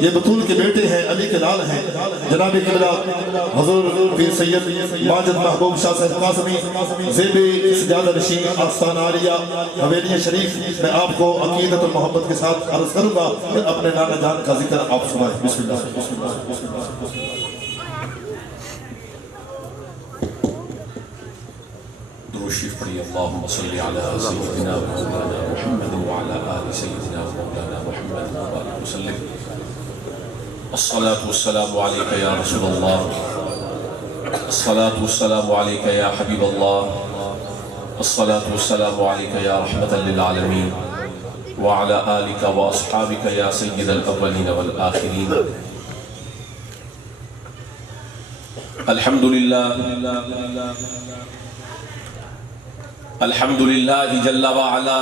یہ بطول کے بیٹے ہیں، علی کے لال ہیں، جناب قبلہ حضور پیر سید ماجد محبوب شاہ صاحب قاسمی زیب سجادہ نشین آستانہ عالیہ حویلی شریف میں آپ کو عقیدت و محبت کے ساتھ عرض کروں گا کہ اپنے نانا جان کا ذکر آپ سنائیں۔ بسم اللہ۔ شریف پڑھی اللہم صلی علی سیدنا مولانا محمد وعلی آل سیدنا مولانا محمد وبارک وسلم۔ الصلاة والسلام علیکہ یا رسول اللہ، الصلاة والسلام علیکہ یا حبیب اللہ، الصلاة والسلام علیکہ یا رحمت للعالمین وعلی آلک واصحابک یا سید الاولین والآخرین۔ الحمدللہ الحمدللہ جل وعلا،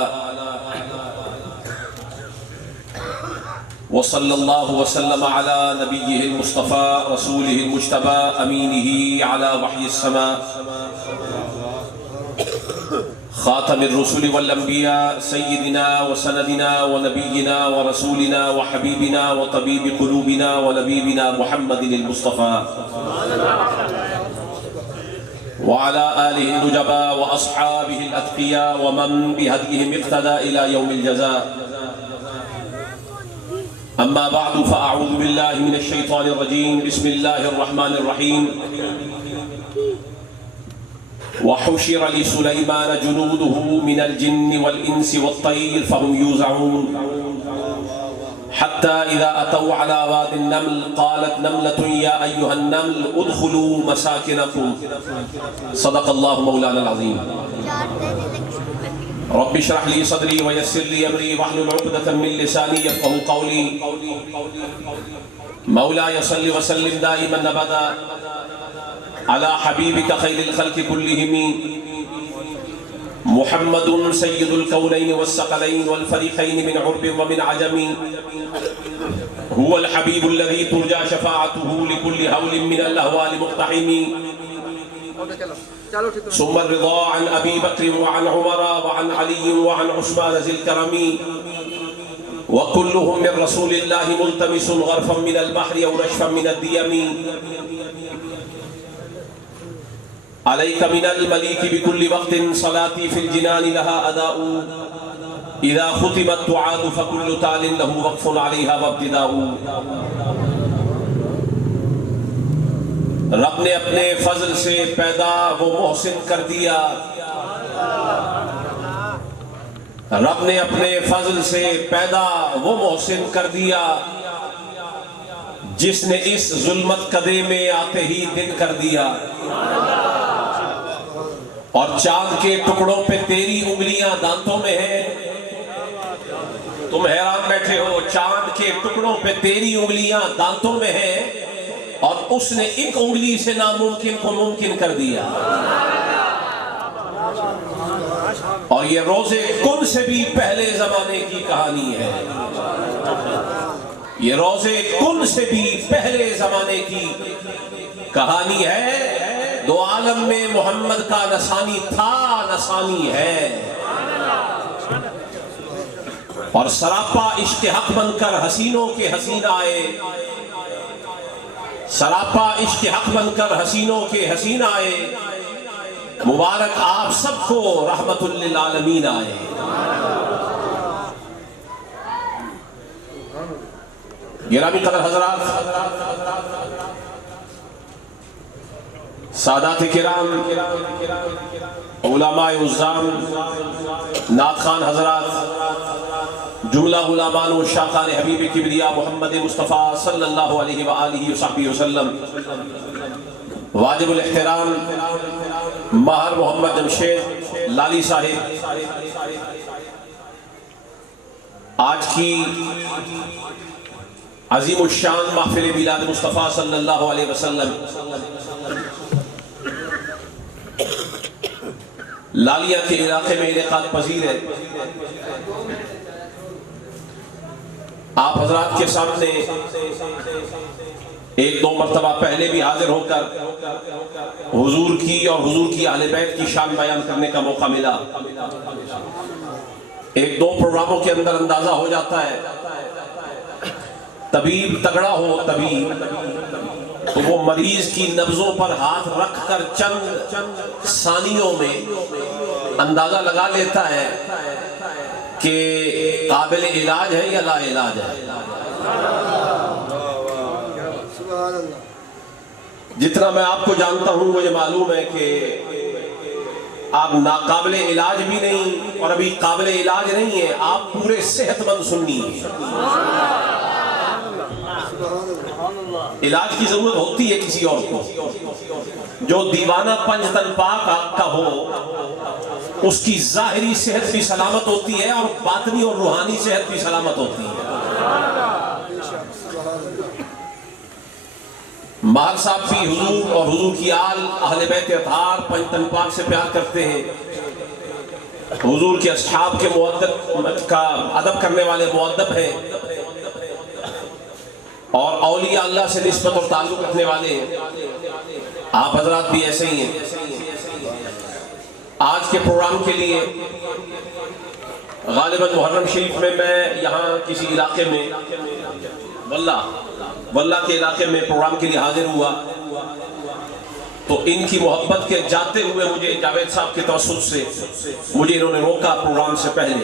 وصلی اللہ وسلم علی نبیہ المصطفى رسولہ المجتبى امینہ علی وحی السماء خاتم الرسل والانبیاء سیدنا وسندنا ونبینا ورسولنا وحبیبنا وطبیب قلوبنا ولبیبنا محمد المصطفى وعلى آله النجباء وأصحابه الأتقياء ومن بهديهم اقتدى إلى يوم الجزاء. أما بعد فأعوذ بالله من الشيطان الرجيم. بسم الله الرحمن الرحيم. وحشر لسليمان جنوده من الجن والإنس والطير فهم يوزعون حتى إذا أتوا على واد النمل قالت نملة يا أيها النمل ادخلوا مساكنكم. صدق الله مولانا العظيم. رب اشرح لي صدري ويسر لي أمري واحلل عقدة من لساني يفقهوا قولي. مولاي صل وسلم دائما أبدا على حبيبك خير الخلق كلهم محمد سید الکونین والثقلین والفریقین من عرب ومن عجم هو الحبیب الذي ترجى شفاعته لكل هول من الاهوال مقتحم ثم الرضا عن ابي بكر وعن عمر وعن علي وعن عثمان ذي الكرم وكلهم من رسول الله ملتمس غرفا من البحر او رشفا من الديم عليك من المليك بكل وقت صلاتي في الجنان لها أداء إذا ختمت تعاد فكل تال له وقف عليها وابتداء. رب نے اپنے فضل سے پیدا وہ محسن کر دیا، رب نے اپنے فضل سے پیدا وہ محسن کر دیا جس نے اس ظلمت قدے میں آتے ہی دن کر دیا. اور چاند کے ٹکڑوں پہ تیری انگلیاں دانتوں میں ہیں. تم حیران بیٹھے ہو، چاند کے ٹکڑوں پہ تیری انگلیاں دانتوں میں ہیں اور اس نے ایک انگلی سے ناممکن کو ممکن کر دیا. اور یہ روزے کن سے بھی پہلے زمانے کی کہانی ہے، یہ روزے کن سے بھی پہلے زمانے کی کہانی ہے. دو عالم میں محمد کا نسانی تھا، نسانی ہے، اور سراپا عشق حق بن کر حسینوں کے حسین آئے، سراپا عشق حق بن کر حسینوں کے حسین آئے. مبارک آپ سب کو رحمت للعالمین آئے. گرامی قدر حضرات، سادات کرام، علماء عظام، نعت خوان حضرات، جملہ غلامان و شاقان حبیب کبریا محمد مصطفیٰ صلی اللہ علیہ وآلہ وصحبہ وسلم، واجب الاحترام ماہر محمد جمشید لالی صاحب، آج کی عظیم الشان محفل میلاد مصطفیٰ صلی اللہ علیہ وسلم لالیہ کے علاقے میں انعقاد پذیر ہے. آپ حضرات کے سامنے ایک دو مرتبہ پہلے بھی حاضر ہو کر حضور کی اور حضور کی اہل بیت کی شان بیان کرنے کا موقع ملا. ایک دو پروگراموں کے اندر اندازہ ہو جاتا ہے طبیب تگڑا ہو طبیب تو وہ مریض کی نبضوں پر ہاتھ رکھ کر چند ثانیوں میں اندازہ لگا لیتا ہے کہ قابل علاج ہے یا لا علاج ہے. جتنا میں آپ کو جانتا ہوں مجھے معلوم ہے کہ آپ ناقابل علاج بھی نہیں اور ابھی قابل علاج نہیں ہے، آپ پورے صحت مند سنی ہیں. علاج کی ضرورت ہوتی ہے کسی اور کو. جو دیوانہ پنج تن پاک آپ کا ہو اس کی ظاہری صحت بھی سلامت ہوتی ہے اور باطنی اور روحانی صحت بھی سلامت ہوتی ہے. مہر صاحب بھی حضور اور حضور کی آل اہل بیت اطہار پنج تن پاک سے پیار کرتے ہیں. حضور کے اصحاب کے مؤدب کا ادب کرنے والے مؤدب ہیں اور اولیاء اللہ سے نسبت اور تعلق رکھنے والے ہیں. آپ حضرات بھی ایسے ہی ہیں. آج کے پروگرام کے لیے غالباً محرم شریف میں یہاں کسی علاقے میں واللہ کے علاقے میں پروگرام کے لیے حاضر ہوا تو ان کی محبت کے جاتے ہوئے مجھے جاوید صاحب کے توسط سے مجھے انہوں نے روکا پروگرام سے پہلے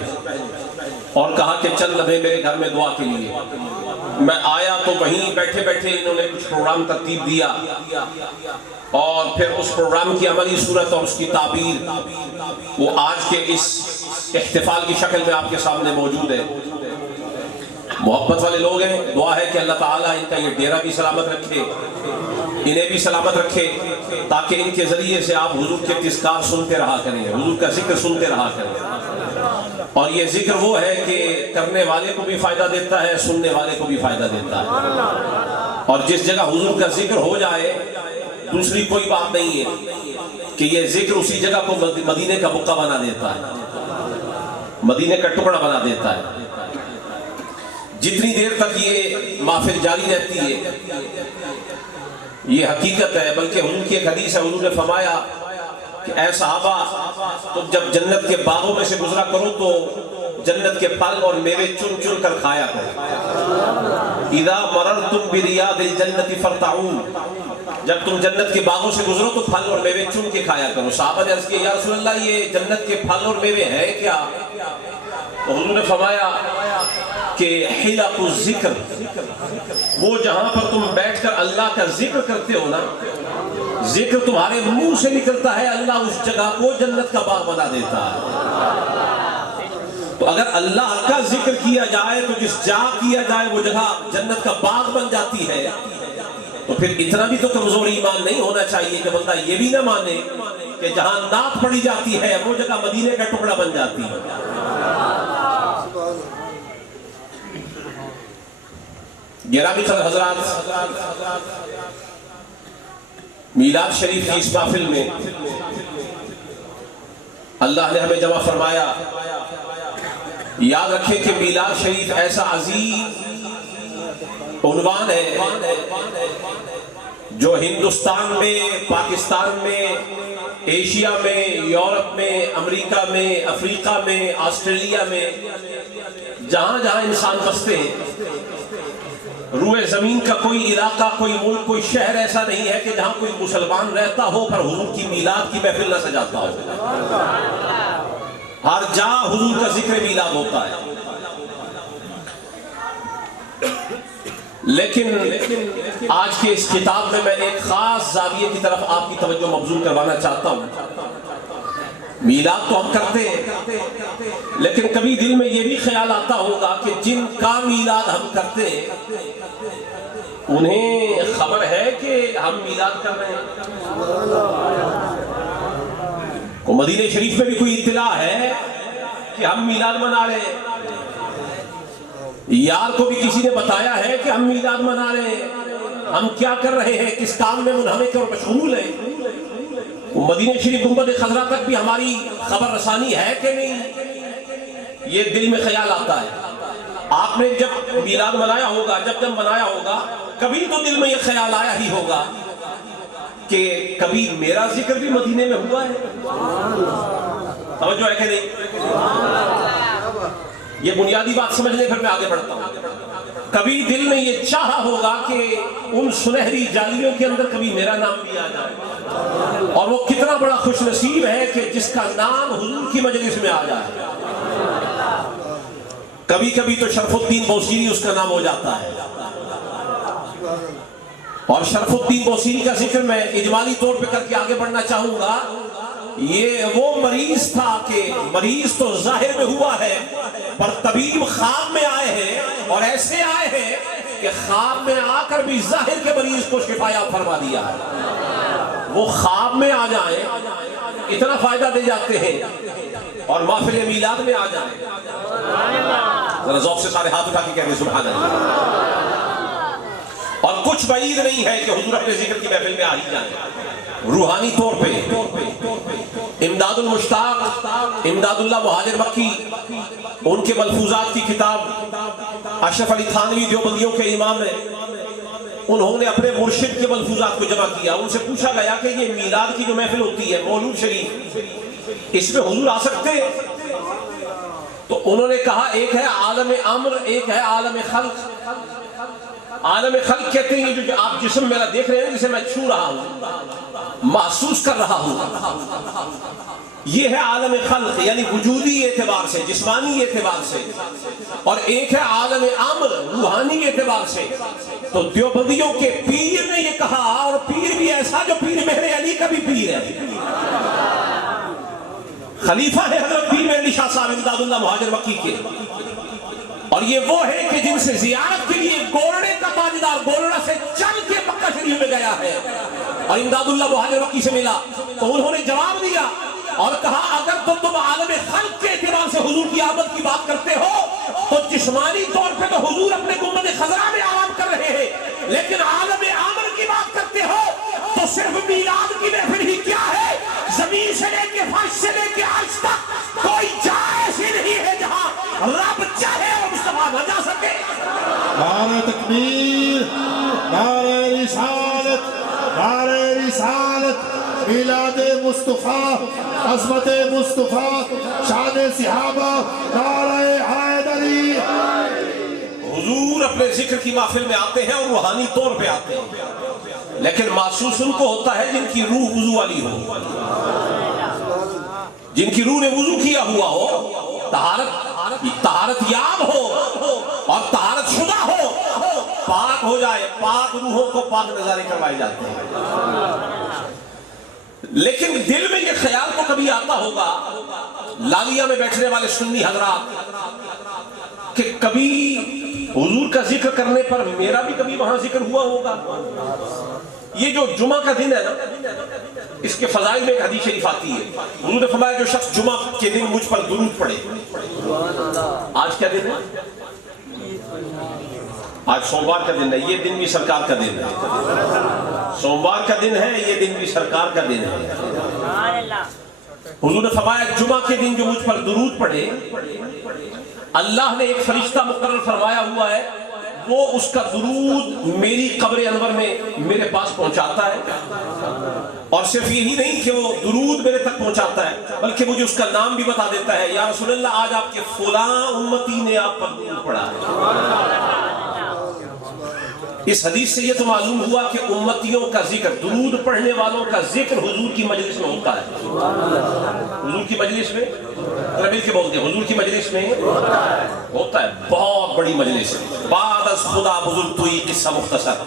اور کہا کہ چند لمحے میرے گھر میں دعا کے لیے. میں آیا تو وہیں بیٹھے بیٹھے انہوں نے کچھ پروگرام ترتیب دیا اور پھر اس پروگرام کی عملی صورت اور اس کی تعبیر وہ آج کے اس احتفال کی شکل میں آپ کے سامنے موجود ہے. محبت والے لوگ ہیں. دعا ہے کہ اللہ تعالیٰ ان کا یہ ڈیرہ بھی سلامت رکھے، انہیں بھی سلامت رکھے تاکہ ان کے ذریعے سے آپ حضور کے تذکار سنتے رہا کریں، حضور کا ذکر سنتے رہا کریں. اور یہ ذکر وہ ہے کہ کرنے والے کو بھی فائدہ دیتا ہے، سننے والے کو بھی فائدہ دیتا ہے. اور جس جگہ حضور کا ذکر ہو جائے دوسری کوئی بات نہیں ہے کہ یہ ذکر اسی جگہ کو مدینے کا بقعہ بنا دیتا ہے، مدینے کا ٹکڑا بنا دیتا ہے. جتنی دیر تک یہ محفل جاری رہتی ہے یہ حقیقت ہے. بلکہ حضور کی ایک حدیث ہے، حضور نے فرمایا کہ اے صحابہ تم جب جنت کے باغوں میں سے گزرا کرو تو جنت کے پھل اور میوے چن چن کر کھایا کرو. اذا مررتم بریاض الجنت فارتعوا، جب تم جنت کے باغوں سے گزرو تو پھل اور میوے چن کے کھایا کرو. صحابہ نے عرض کیا یا رسول اللہ یہ جنت کے پھل اور میوے ہیں کیا؟ تو حضور نے فرمایا کہ حلق الذکر، وہ جہاں پر تم بیٹھ کر اللہ کا ذکر کرتے ہو نا، ذکر تمہارے منہ سے نکلتا ہے، اللہ اس جگہ کو جنت کا باغ بنا دیتا ہے. تو اگر اللہ کا ذکر کیا جائے تو جس جگہ کیا جائے وہ جگہ جنت کا باغ بن جاتی ہے. تو پھر اتنا بھی تو کمزور ایمان نہیں ہونا چاہیے کہ بندہ یہ بھی نہ مانے کہ جہاں نعت پڑھی جاتی ہے وہ جگہ مدینے کا ٹکڑا بن جاتی ہے. گرامی حضرات، میلاد شریف کی اس محفل میں اللہ نے ہمیں جمع فرمایا. یاد رکھیں کہ میلاد شریف ایسا عظیم عنوان ہے جو ہندوستان میں، پاکستان میں، ایشیا میں، یورپ میں، امریکہ میں، افریقہ میں، آسٹریلیا میں، جہاں جہاں انسان بستے ہیں، روئے زمین کا کوئی علاقہ، کوئی ملک، کوئی شہر ایسا نہیں ہے کہ جہاں کوئی مسلمان رہتا ہو پر حضور کی میلاد کی محفل نہ سجاتا ہو. ہر جہاں حضور کا ذکر میلاد ہوتا ہے. لیکن آج کے اس کتاب میں ایک خاص زاویے کی طرف آپ کی توجہ مبذول کروانا چاہتا ہوں. میلاد تو ہم کرتے ہیں لیکن کبھی دل میں یہ بھی خیال آتا ہوگا کہ جن کا میلاد ہم کرتے ہیں انہیں خبر ہے کہ ہم میلاد کر رہے ہیں. کو مدینہ شریف میں بھی کوئی اطلاع ہے کہ ہم میلاد منا رہے ہیں؟ یار کو بھی کسی نے بتایا ہے کہ ہم میلاد منا رہے ہیں؟ ہم کیا کر رہے ہیں، کس کام میں منہمک اور مشغول ہیں؟ مدینہ شریف گنبد خضرا تک بھی ہماری خبر رسانی ہے کہ نہیں، یہ دل میں خیال آتا ہے. آپ نے جب میلاد منایا ہوگا، جب منایا ہوگا، کبھی تو دل میں یہ خیال آیا ہی ہوگا کہ کبھی میرا ذکر بھی مدینے میں ہوا ہے. توجہ ہے کہ نہیں؟ یہ بنیادی بات سمجھنے پھر میں آگے بڑھتا ہوں. کبھی دل میں یہ چاہا ہوگا کہ ان سنہری جالیوں کے اندر کبھی میرا نام بھی آ جائے، اور وہ کتنا بڑا خوش نصیب ہے کہ جس کا نام حضور کی مجلس میں آ جائے۔ کبھی کبھی تو شرف الدین بوصیری اس کا نام ہو جاتا ہے، اور شرف الدین بوصیری کا ذکر میں اجمالی طور پہ کر کے آگے بڑھنا چاہوں گا۔ یہ وہ مریض تھا کہ مریض تو ظاہر میں ہوا ہے، پر طبیب خواب میں آئے ہیں، اور ایسے آئے ہیں کہ خواب میں آ کر بھی ظاہر کے مریض کو شفا یاب فرما دیا ہے۔ وہ خواب میں آ جائیں اتنا فائدہ دے جاتے ہیں، اور محفل میلاد میں آ جائیں، ذرا ذوق سے سارے ہاتھ اٹھا کے کہتے ہیں سبحان اللہ۔ اور کچھ بعید نہیں ہے کہ حضور اپنے ذکر کی محفل میں آ ہی جائیں۔ روحانی طور پہ امداد المشتاق امداد اللہ مہاجر مکی، ان کے ملفوظات کی کتاب اشرف علی تھانوی دیوبندیوں کے امام ہیں، انہوں نے اپنے مرشد کے ملفوظات کو جمع کیا۔ ان سے پوچھا گیا کہ یہ میلاد کی جو محفل ہوتی ہے مولود شریف، اس میں حضور آ سکتے ہیں؟ تو انہوں نے کہا ایک ہے عالم امر، ایک ہے عالم خلق۔ عالم خلق کہتے ہیں جو آپ جسم میرا دیکھ رہے ہیں، جسے میں چھو رہا ہوں، محسوس کر رہا ہوں، یہ ہے عالم خلق، یعنی وجودی اعتبار سے، جسمانی اعتبار سے۔ اور ایک ہے عالم امر، روحانی اعتبار سے۔ تو دیوبندیوں کے پیر نے یہ کہا، اور پیر بھی ایسا جو پیر مہر علی کا بھی پیر ہے، خلیفہ ہے حضرت پیر مہر علی شاہ صاحب امداد اللہ مہاجر مکی کے، اور یہ وہ ہے کہ جن سے زیارت کے لیے گولڑے کا تاجدار گولڑا سے چل کے مکہ شریف میں گیا ہے اور امداد اللہ مہاجر مکی سے ملا، تو انہوں نے جواب دیا اور کہا اگر تو تم عالم خلق کے اعتبار سے حضور کی آمد کی بات کرتے ہو تو جسمانی طور پہ تو حضور اپنے گنبد خضرا میں آرام کر رہے ہیں، لیکن عالم عامر کی بات کرتے ہو تو صرف میلاد کی محفل ہی کیا ہے، زمین سے لے کے فرش سے لے کے عرش تک کوئی جگہ ایسی نہیں ہے جہاں رب چاہے اور مصطفیٰ نہ جا سکے۔ نعرہ تکبیر، نعرہ رسالت، نعرہ رسالت، میلاد مصطفیٰ، عظمت مصطفیٰ، شان صحابہ، نعرہ حیدری۔ حضور اپنے ذکر کی محفل میں آتے ہیں اور روحانی طور پہ آتے ہیں، لیکن محسوس ان کو ہوتا ہے جن کی روح وضو والی ہو، جن کی روح نے وضو کیا ہوا ہو، طہارت یاب ہو اور طہارت شدہ ہو، پاک ہو جائے، پاک روحوں کو پاک نظارے کروائے جاتے ہیں۔ لیکن دل میں یہ خیال تو کبھی آتا ہوگا لالیہ میں بیٹھنے والے سنی حضرات کہ کبھی حضور کا ذکر کرنے پر میرا بھی کبھی وہاں ذکر ہوا ہوگا۔ یہ جو جمعہ کا دن ہے نا، اس کے فضائل میں ایک حدیث شریف آتی ہے، حضور نے فرمایا جو شخص جمعہ کے دن مجھ پر درود پڑھے، آج کیا دن ہے؟ آج سوموار کا دن ہے، یہ دن بھی سرکار کا دن ہے، سوموار کا دن ہے، یہ دن بھی سرکار کا دن ہے۔ حضور نے فرمایا جمعہ کے دن جو مجھ پر درود پڑھے، اللہ نے ایک فرشتہ مقرر فرمایا ہوا ہے، وہ اس کا درود میری قبر انور میں میرے پاس پہنچاتا ہے، اور صرف یہی نہیں کہ وہ درود میرے تک پہنچاتا ہے بلکہ مجھے اس کا نام بھی بتا دیتا ہے، یا رسول اللہ آج آپ کے فلاں امتی نے آپ پر درود پڑھا ہے۔ اس حدیث سے یہ تو معلوم ہوا کہ امتیوں کا ذکر، درود پڑھنے والوں کا ذکر حضور کی مجلس میں ہوتا ہے۔ حضور کی مجلس میں ربی کے بولتے ہیں، حضور کی مجلس میں ہوتا ہے، بہت بڑی مجلس ہے، بعد از خدا بزرگ توئی قصہ مختصر،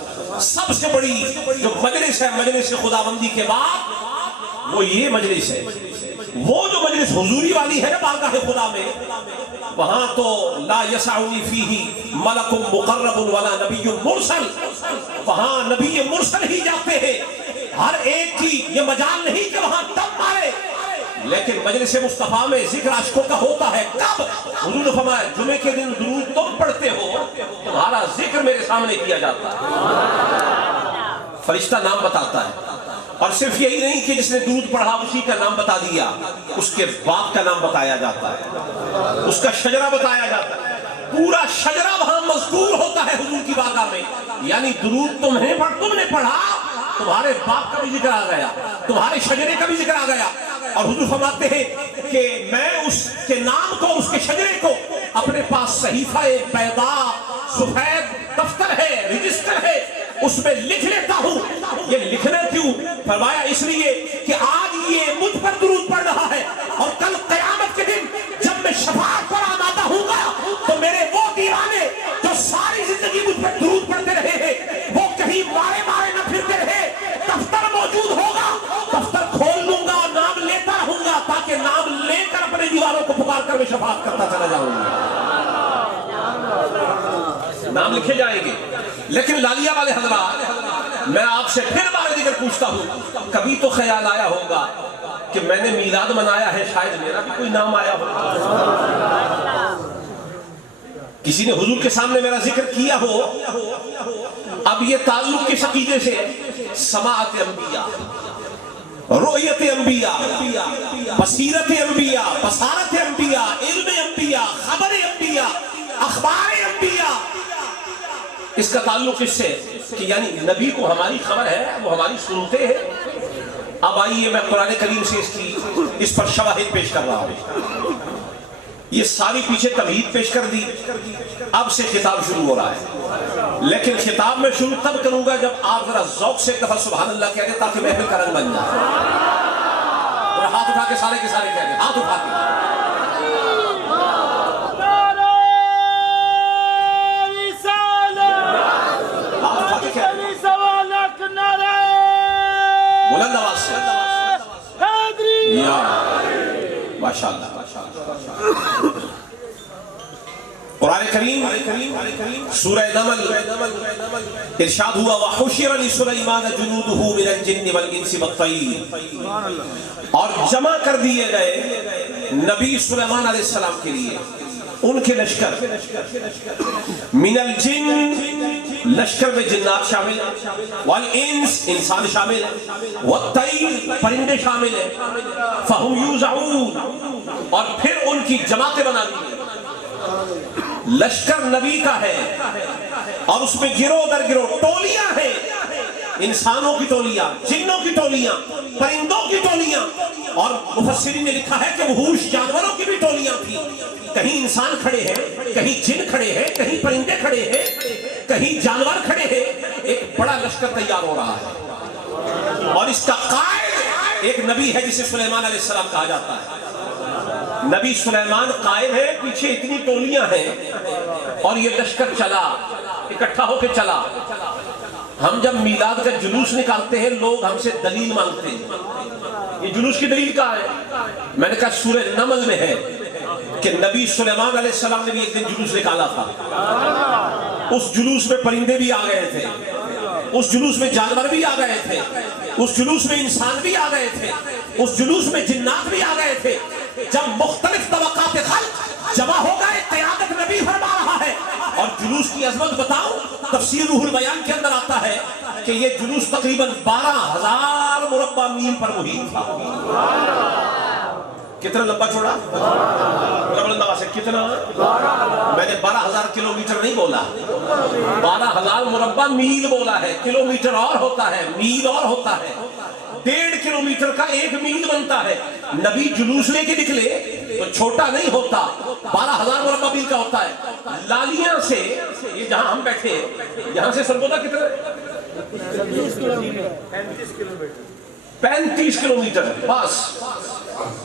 سب سے بڑی جو مجلس ہے مجلس خداوندی کے بعد وہ یہ مجلس ہے۔ وہ جو مجلس حضوری والی ہے نا بارگاہ خدا میں، وہاں تو لا یسعنی فیہ ملک مقرب ولا نبی مرسل، وہاں نبی مرسل ہی جاتے ہیں، ہر ایک کی یہ مجال نہیں کہ وہاں دم مارے، لیکن مجلس مصطفیٰ میں ذکر عشقوں کا ہوتا ہے۔ کب؟ حضور نے فرمایا جمعے کے دن درود تم پڑھتے ہو، تمہارا ذکر میرے سامنے کیا جاتا ہے، فرشتہ نام بتاتا ہے، اور صرف یہی نہیں کہ جس نے درود پڑھا اسی کا نام بتا دیا، اس کے باپ کا نام بتایا جاتا ہے، اس کا شجرہ بتایا جاتا ہے، پورا شجرہ وہاں مذکور ہوتا ہے حضور کی بارگاہ میں، یعنی درود تم نے پڑھا، تمہارے باپ کا بھی ذکر آ گیا، تمہارے شجرے کا بھی ذکر آ گیا، اور حضور فرماتے ہیں کہ میں اس کے نام کو اور اس کے شجرے کو اپنے پاس صحیفہ بیضاء سفید دفتر ہے، رجسٹر ہے، اس میں لکھ لیتا ہوں۔ یہ لکھنا کیوں؟ فرمایا اس لیے کہ آج یہ مجھ پر درود پڑھ رہا ہے، اور کل قیامت کے دن جب میں شفاعت پر آمادہ ہوں گا تو میرے وہ دیوانے جو ساری زندگی مجھ پر درود پڑھتے رہے ہیں وہ کہیں مارے مارے نہ پھرتے رہے، دفتر موجود ہوگا، دفتر کھول لوں گا اور نام لیتا رہوں گا تاکہ نام لے کر اپنے دیواروں کو پکار کر میں شفاعت کرتا چلا جاؤں گا۔ نام لکھے جائیں گے۔ لیکن لالیہ والے حضرات، میں آپ سے پھر بار دیگر پوچھتا ہوں، کبھی تو خیال آیا ہوگا کہ میں نے میلاد منایا ہے، شاید میرا بھی کوئی نام آیا ہوگا، کسی نے حضور کے سامنے میرا ذکر کیا ہو۔ اب یہ تعلق کس عقیدے سے؟ سماعت انبیاء، رؤیت انبیاء، بصیرت انبیاء، بصارت انبیاء، علم انبیاء، خبر انبیاء، اخبار انبیاء۔ اس کا تعلق اس سے کہ یعنی نبی کو ہماری خبر ہے، وہ ہماری سنتے ہیں۔ اب آئیے میں قرآن کریم سے اس پر شواہد پیش کر رہا ہوں۔ یہ ساری پیچھے تمہید پیش کر دی، اب سے خطاب شروع ہو رہا ہے، لیکن خطاب میں شروع تب کروں گا جب آپ ذرا ذوق سے ایک دفعہ سبحان اللہ کہہ دیں تاکہ محفل کا رنگ بن جائے۔ اور ہاتھ اٹھا کے سارے کہہ دیں، ہاتھ اٹھا کے۔ بلند آواز سے ماشاءاللہ۔ قرآن کریم سورہ نمل ارشاد ہوا وَحُشِرَ لِسُلَيْمَانَ جُنُودُهُ مِنَ الْجِنِّ وَالْإِنسِ وَالطَّيْرِ، اور جمع کر دیے گئے نبی سلیمان علیہ السلام کے لیے ان کے لشکر، من الجن لشکر میں جنات شامل ہیں، والانس انسان شامل ہے، والطیر پرندے شامل ہیں، فہم یوزعون، اور پھر ان کی جماعتیں بنا دی۔ لشکر نبی کا ہے اور اس میں گروہ در گروہ ٹولیاں ہیں، انسانوں کی ٹولیاں، جنوں کی ٹولیاں، پرندوں کی ٹولیاں، اور مفسرین نے لکھا ہے کہ وحوش جانوروں کی بھی ٹولیاں تھیں۔ کہیں انسان کھڑے ہیں، کہیں جن کھڑے ہیں، کہیں پرندے کھڑے ہیں، کہیں جانور کھڑے ہیں، ایک بڑا لشکر تیار ہو رہا ہے، اور اس کا قائد ایک نبی ہے جسے سلیمان علیہ السلام کہا جاتا ہے۔ نبی سلیمان قائد ہے، پیچھے اتنی ٹولیاں ہیں، اور یہ لشکر چلا، اکٹھا ہو کے چلا۔ ہم جب میلاد کا جلوس نکالتے ہیں لوگ ہم سے دلیل مانگتے ہیں، یہ جلوس کی دلیل کہاں ہے؟ میں نے کہا سورہ نمل میں ہے کہ نبی سلیمان علیہ السلام نے بھی ایک دن جلوس نکالا تھا، اس جلوس میں پرندے بھی آ گئے تھے، اس جلوس میں جانور بھی آ گئے تھے، اس جلوس میں انسان بھی آ گئے تھے، اس جلوس میں جنات بھی آ گئے تھے۔ جب مختلف طبقات خلق جمع ہو گئے، قیادت نبی فرما رہا ہے، اور جلوس کی عظمت بتاؤں، تفسیر روح البیان کے اندر آتا ہے کہ یہ جلوس تقریباً 12,000 مربع میل پر محیط تھا۔ کتنا لمبا چوڑا؟ کتنا؟ میں نے 12,000 کلومیٹر نہیں بولا، 12,000 مربع میل بولا ہے۔ کلومیٹر اور ہوتا ہے، میل اور ہوتا ہے، 1.5 کلومیٹر کا 1 میل بنتا ہے۔ نبی جلوس لے کے نکلے تو چھوٹا نہیں ہوتا، 12,000 مربع میل کا ہوتا ہے۔ لالیاں سے یہ جہاں ہم بیٹھے یہاں سے سرگودا کتنا؟ 35 کلومیٹر بس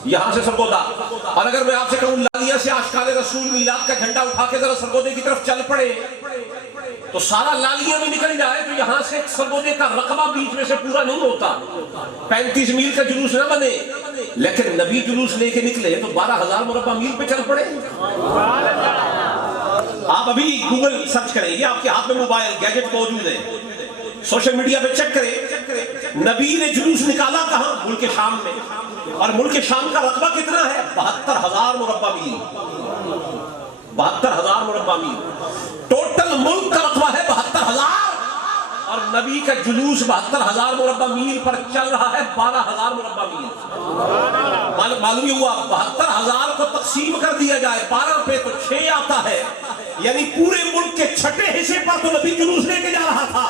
یہاں سے سرگودا۔ اور اگر میں آپ سے کہوں لالیاں سے آشکار رسول میلاد کا جھنڈا اٹھا کے ذرا سرگودے کی طرف چل پڑے تو سارا لالیاں میں نکل جائے تو یہاں سے سرگودے کا رقبہ بیچ میں سے پورا نہیں ہوتا، 35 میل کا جلوس نہ بنے۔ لیکن نبی جلوس لے کے نکلے تو 12,000 مربع میل پہ چل پڑے۔ آپ ابھی گوگل سرچ کریں، یہ آپ کے ہاتھ میں موبائل گیجٹ موجود ہے، سوشل میڈیا پہ چیک کریں، نبی نے جلوس نکالا کہاں؟ ملک شام میں، اور ملک شام کا رقبہ کتنا ہے؟ 72,000 مربع میل، 72,000 مربع میل، ٹوٹل ملک کا رقبہ ہے 72,000، اور نبی کا جلوس 72,000 مربع میل پر چل رہا ہے 12,000 مربع میل۔ معلوم یہ ہوا 72,000 کو تقسیم کر دیا جائے 12 پہ تو 6 آتا ہے، یعنی پورے ملک کے چھٹے حصے پر تو نبی جلوس لے کے جا رہا تھا۔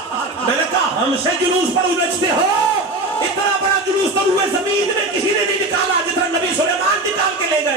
میں نے کہا ہم سے جلوس پر الجھتے ہو، اتنا بڑا جلوس تو روئے زمین میں کسی نے نہیں نکالا جتنا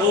2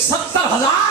70,000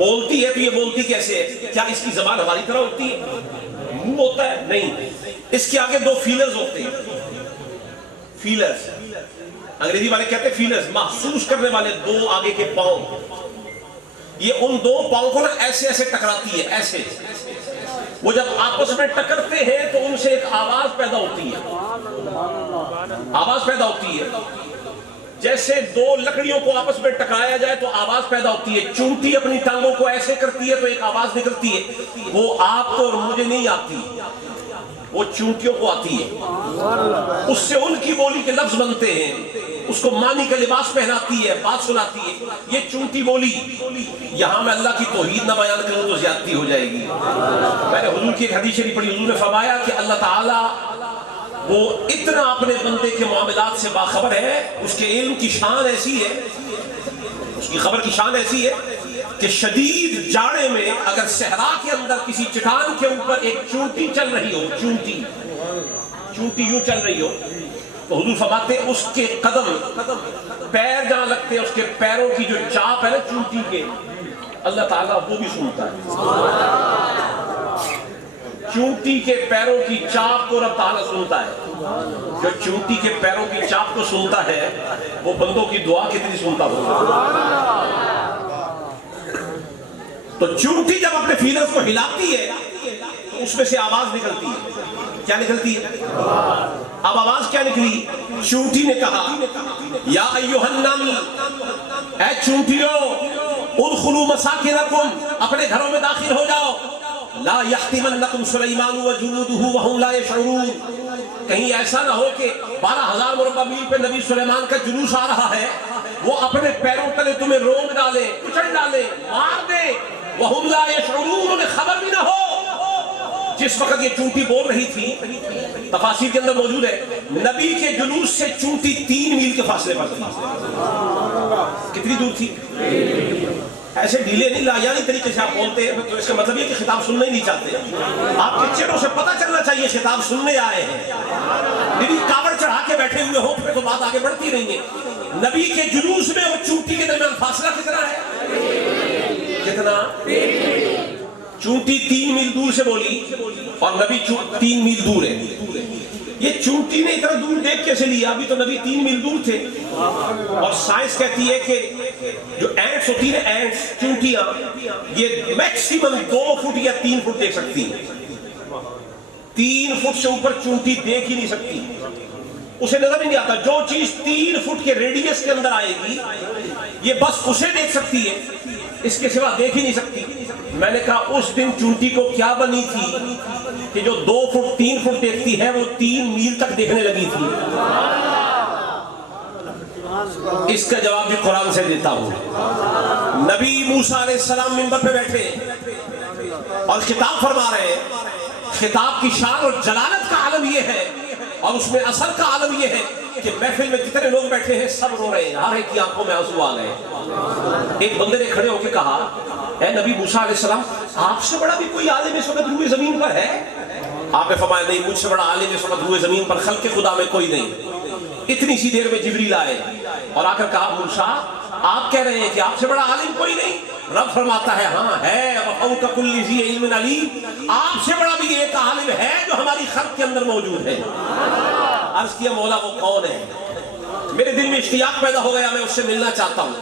بولتی ہے تو یہ بولتی کیسے ہے؟ کیا اس کی زبان ہماری طرح ہوتی ہے؟ منہ ہوتا ہے؟ نہیں، اس کے آگے دو فیلرز ہوتے ہیں، فیلرز، انگریزی والے کہتے ہیں فیلرز، محسوس کرنے والے دو آگے کے پاؤں. یہ ان دو پاؤں کو نا ایسے ایسے ٹکراتی ہے، ایسے. وہ جب آپس میں ٹکرتے ہیں تو ان سے ایک آواز پیدا ہوتی ہے، آواز پیدا ہوتی ہے. جیسے دو لکڑیوں کو آپس میں ٹکرایا جائے تو آواز پیدا ہوتی ہے. چونٹی اپنی ٹانگوں کو ایسے کرتی ہے تو ایک آواز نکلتی ہے. وہ آپ کو اور مجھے نہیں آتی، وہ چونٹیوں کو آتی ہے. اس سے ان کی بولی کے لفظ بنتے ہیں، اس کو معنی کا لباس پہناتی ہے، بات سناتی ہے. یہ چونٹی بولی. یہاں میں اللہ کی توحید نہ بیان کروں تو زیادتی ہو جائے گی. میں نے حضور کی ایک حدیث شریف پڑھی، حضور نے فرمایا کہ اللہ تعالیٰ وہ اتنا اپنے بندے کے معاملات سے باخبر ہے، اس کے علم کی شان ایسی ہے، اس کی خبر کی شان ایسی ہے کہ شدید جاڑے میں اگر صحرا کے اندر کسی چٹان کے اوپر ایک چونٹی چل رہی ہو، چونٹی یوں چل رہی ہو، تو حضور فرماتے ہیں اس کے قدم، پیر جہاں لگتے ہیں، اس کے پیروں کی جو چاپ ہے نا چونٹی کے، اللہ تعالیٰ وہ بھی سنتا ہے. چونٹی کے پیروں کی چاپ کو رب تعالیٰ سنتا ہے. جو چونٹی کے پیروں کی چاپ کو سنتا ہے وہ بندوں کی دعا کتنی سنتا ہوگا. تو چونٹی جب اپنے فیلرز کو ہلاتی ہے تو اس میں سے آواز نکلتی ہے. کیا نکلتی ہے؟ اب آواز کیا نکلی؟ چونٹی نے کہا یا ایھا النمل، اے چونٹیوں، ادخلوا مساکنکم، اپنے گھروں میں داخل ہو جاؤ. لا یحطمنکم سلیمان وجنودہ وہم لا یشعرون. کہیں ایسا نہ ہو کہ 12,000 مربع میل پہ نبی سلیمان کا جلوس آ رہا ہے، وہ اپنے پیروں تلے تمہیں رونگ ڈالے، کچل ڈالے، مار دے. وہم لا یشعرون، انہیں خبر بھی نہ ہو. جس وقت یہ چونٹی بول رہی تھی، تفاسیر کے اندر موجود ہے، نبی کے جلوس سے چونٹی 3 میل کے فاصلے پر تھی. کتنی دور تھی؟ ایسے ڈھیلے نہیں لایانی طریقے سے آپ بولتے ہیں تو اس کا مطلب یہ کہ خطاب سننا ہی نہیں چاہتے. آپ کے چہروں سے پتہ چلنا چاہیے خطاب سننے آئے ہیں. نبی کاوڑ چڑھا کے بیٹھے ہوئے ہو پھر تو بات آگے بڑھتی رہیں گے. نبی کے جلوس میں وہ چونٹی کے درمیان فاصلہ کتنا ہے؟ کتنا؟ چونٹی 3 میل دور سے بولی اور نبی 3 میل دور ہے. یہ چونٹی نے اتنا دور دیکھ کیسے لیا؟ ابھی تو نبی 3 میل دور تھے. اور سائنس کہتی ہے کہ جو اینٹس ہوتی ہیں، اینٹس، چونٹیاں، یہ میکسیمم 2 فٹ یا 3 فٹ دیکھ سکتی ہیں. 3 فٹ سے اوپر چونٹی دیکھ ہی نہیں سکتی، اسے نظر ہی نہیں آتا. جو چیز 3 فٹ کے ریڈیس کے اندر آئے گی یہ بس اسے دیکھ سکتی ہے، اس کے سوا دیکھ ہی نہیں سکتی. میں نے کہا اس دن چونٹی کو کیا بنی تھی کہ جو 2 فٹ 3 فٹ دیکھتی ہے وہ 3 میل تک دیکھنے لگی تھی. اس کا جواب بھی قرآن سے دیتا ہوں. نبی موسیٰ علیہ السلام منبر پہ بیٹھے اور خطاب فرما رہے ہیں. خطاب کی شان اور جلالت کا عالم یہ ہے اور اس میں اثر کا عالم یہ ہے کہ محفل میں جتنے لوگ بیٹھے ہیں سب رو رہے ہیں، ہر ایک کی آنکھوں میں آنسو آ گئے. ایک بندے نے کھڑے ہو کے کہا اے نبی موسیٰ علیہ السلام، آپ سے بڑا بھی کوئی عالم اس وقت روئے زمین پر ہے؟ آپ نے فرمایا نہیں، مجھ سے بڑا عالم اس وقت روئے زمین پر خلق خدا میں کوئی نہیں. اتنی سی دیر میں جبریل آئے اور آ کر کہا موسیٰ آپ کہہ رہے ہیں کہ آپ سے بڑا عالم کوئی نہیں؟ رب فرماتا ہے ہاں ہے، وَفَوْقَ كُلِّ ذِي عِلْمٍ عَلِيمٍ، آپ سے بڑا بھی ایک عالم ہے جو ہماری خلق کے اندر موجود ہے. عرض کیا مولا وہ کون ہے؟ میرے دل میں اشتیاق پیدا ہو گیا، میں اس سے ملنا چاہتا ہوں.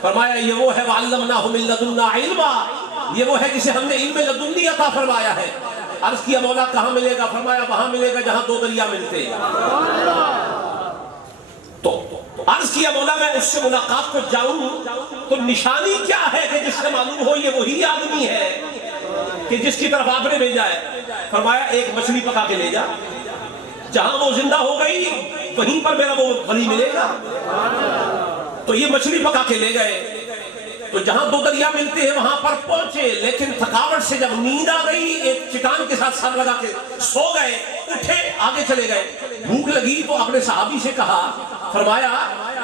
فرمایا یہ وہ ہے وَعَلَّمْنَاهُ مِن لَدُنَّا عِلْمًا، یہ وہ ہے جسے ہم نے علم لدنی عطا فرمایا ہے. عرض کیا مولا کہاں ملے گا؟ فرمایا وہاں ملے گا جہاں 2 دریا ملتے. تو عرض کیا مولا میں اس سے ملاقات کو جاؤں تو نشانی کیا ہے کہ جس سے معلوم ہو یہ وہی آدمی ہے کہ جس کی طرف آپ نے بھیجا ہے؟ فرمایا ایک مچھلی پکا کے لے جا، جہاں وہ زندہ ہو گئی وہیں پر میرا وہ ولی ملے گا. تو یہ مچھلی پکا کے لے گئے تو جہاں 2 دریا ملتے ہیں وہاں پر پہنچے، لیکن تھکاوٹ سے جب نیند آ گئی ایک چٹان کے ساتھ سر لگا کے سو گئے. اٹھے آگے چلے گئے. بھوک لگی تو اپنے صحابی سے کہا، فرمایا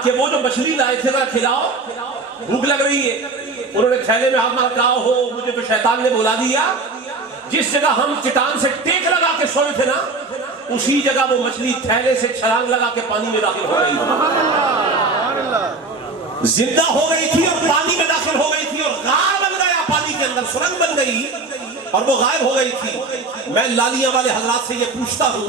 کہ وہ جو مچھلی لائے تھے ذرا کھلاؤ، بھوک لگ رہی ہے. انہوں نے تھیلے میں ہاتھ مار کہا ہو مجھے تو شیطان نے بلا دیا، جس جگہ ہم چٹان سے ٹیک لگا کے سوئے تھے نا اسی جگہ وہ مچھلی تھیلے سے چھلانگ لگا کے پانی میں داخل ہو گئی، زندہ ہو گئی تھی اور پانی میں داخل ہو گئی تھی اور غار بن گیا. اندر سرنگ بن گئی اور وہ غائب ہو گئی تھی. میں لالیاں والے حضرات سے یہ پوچھتا ہوں,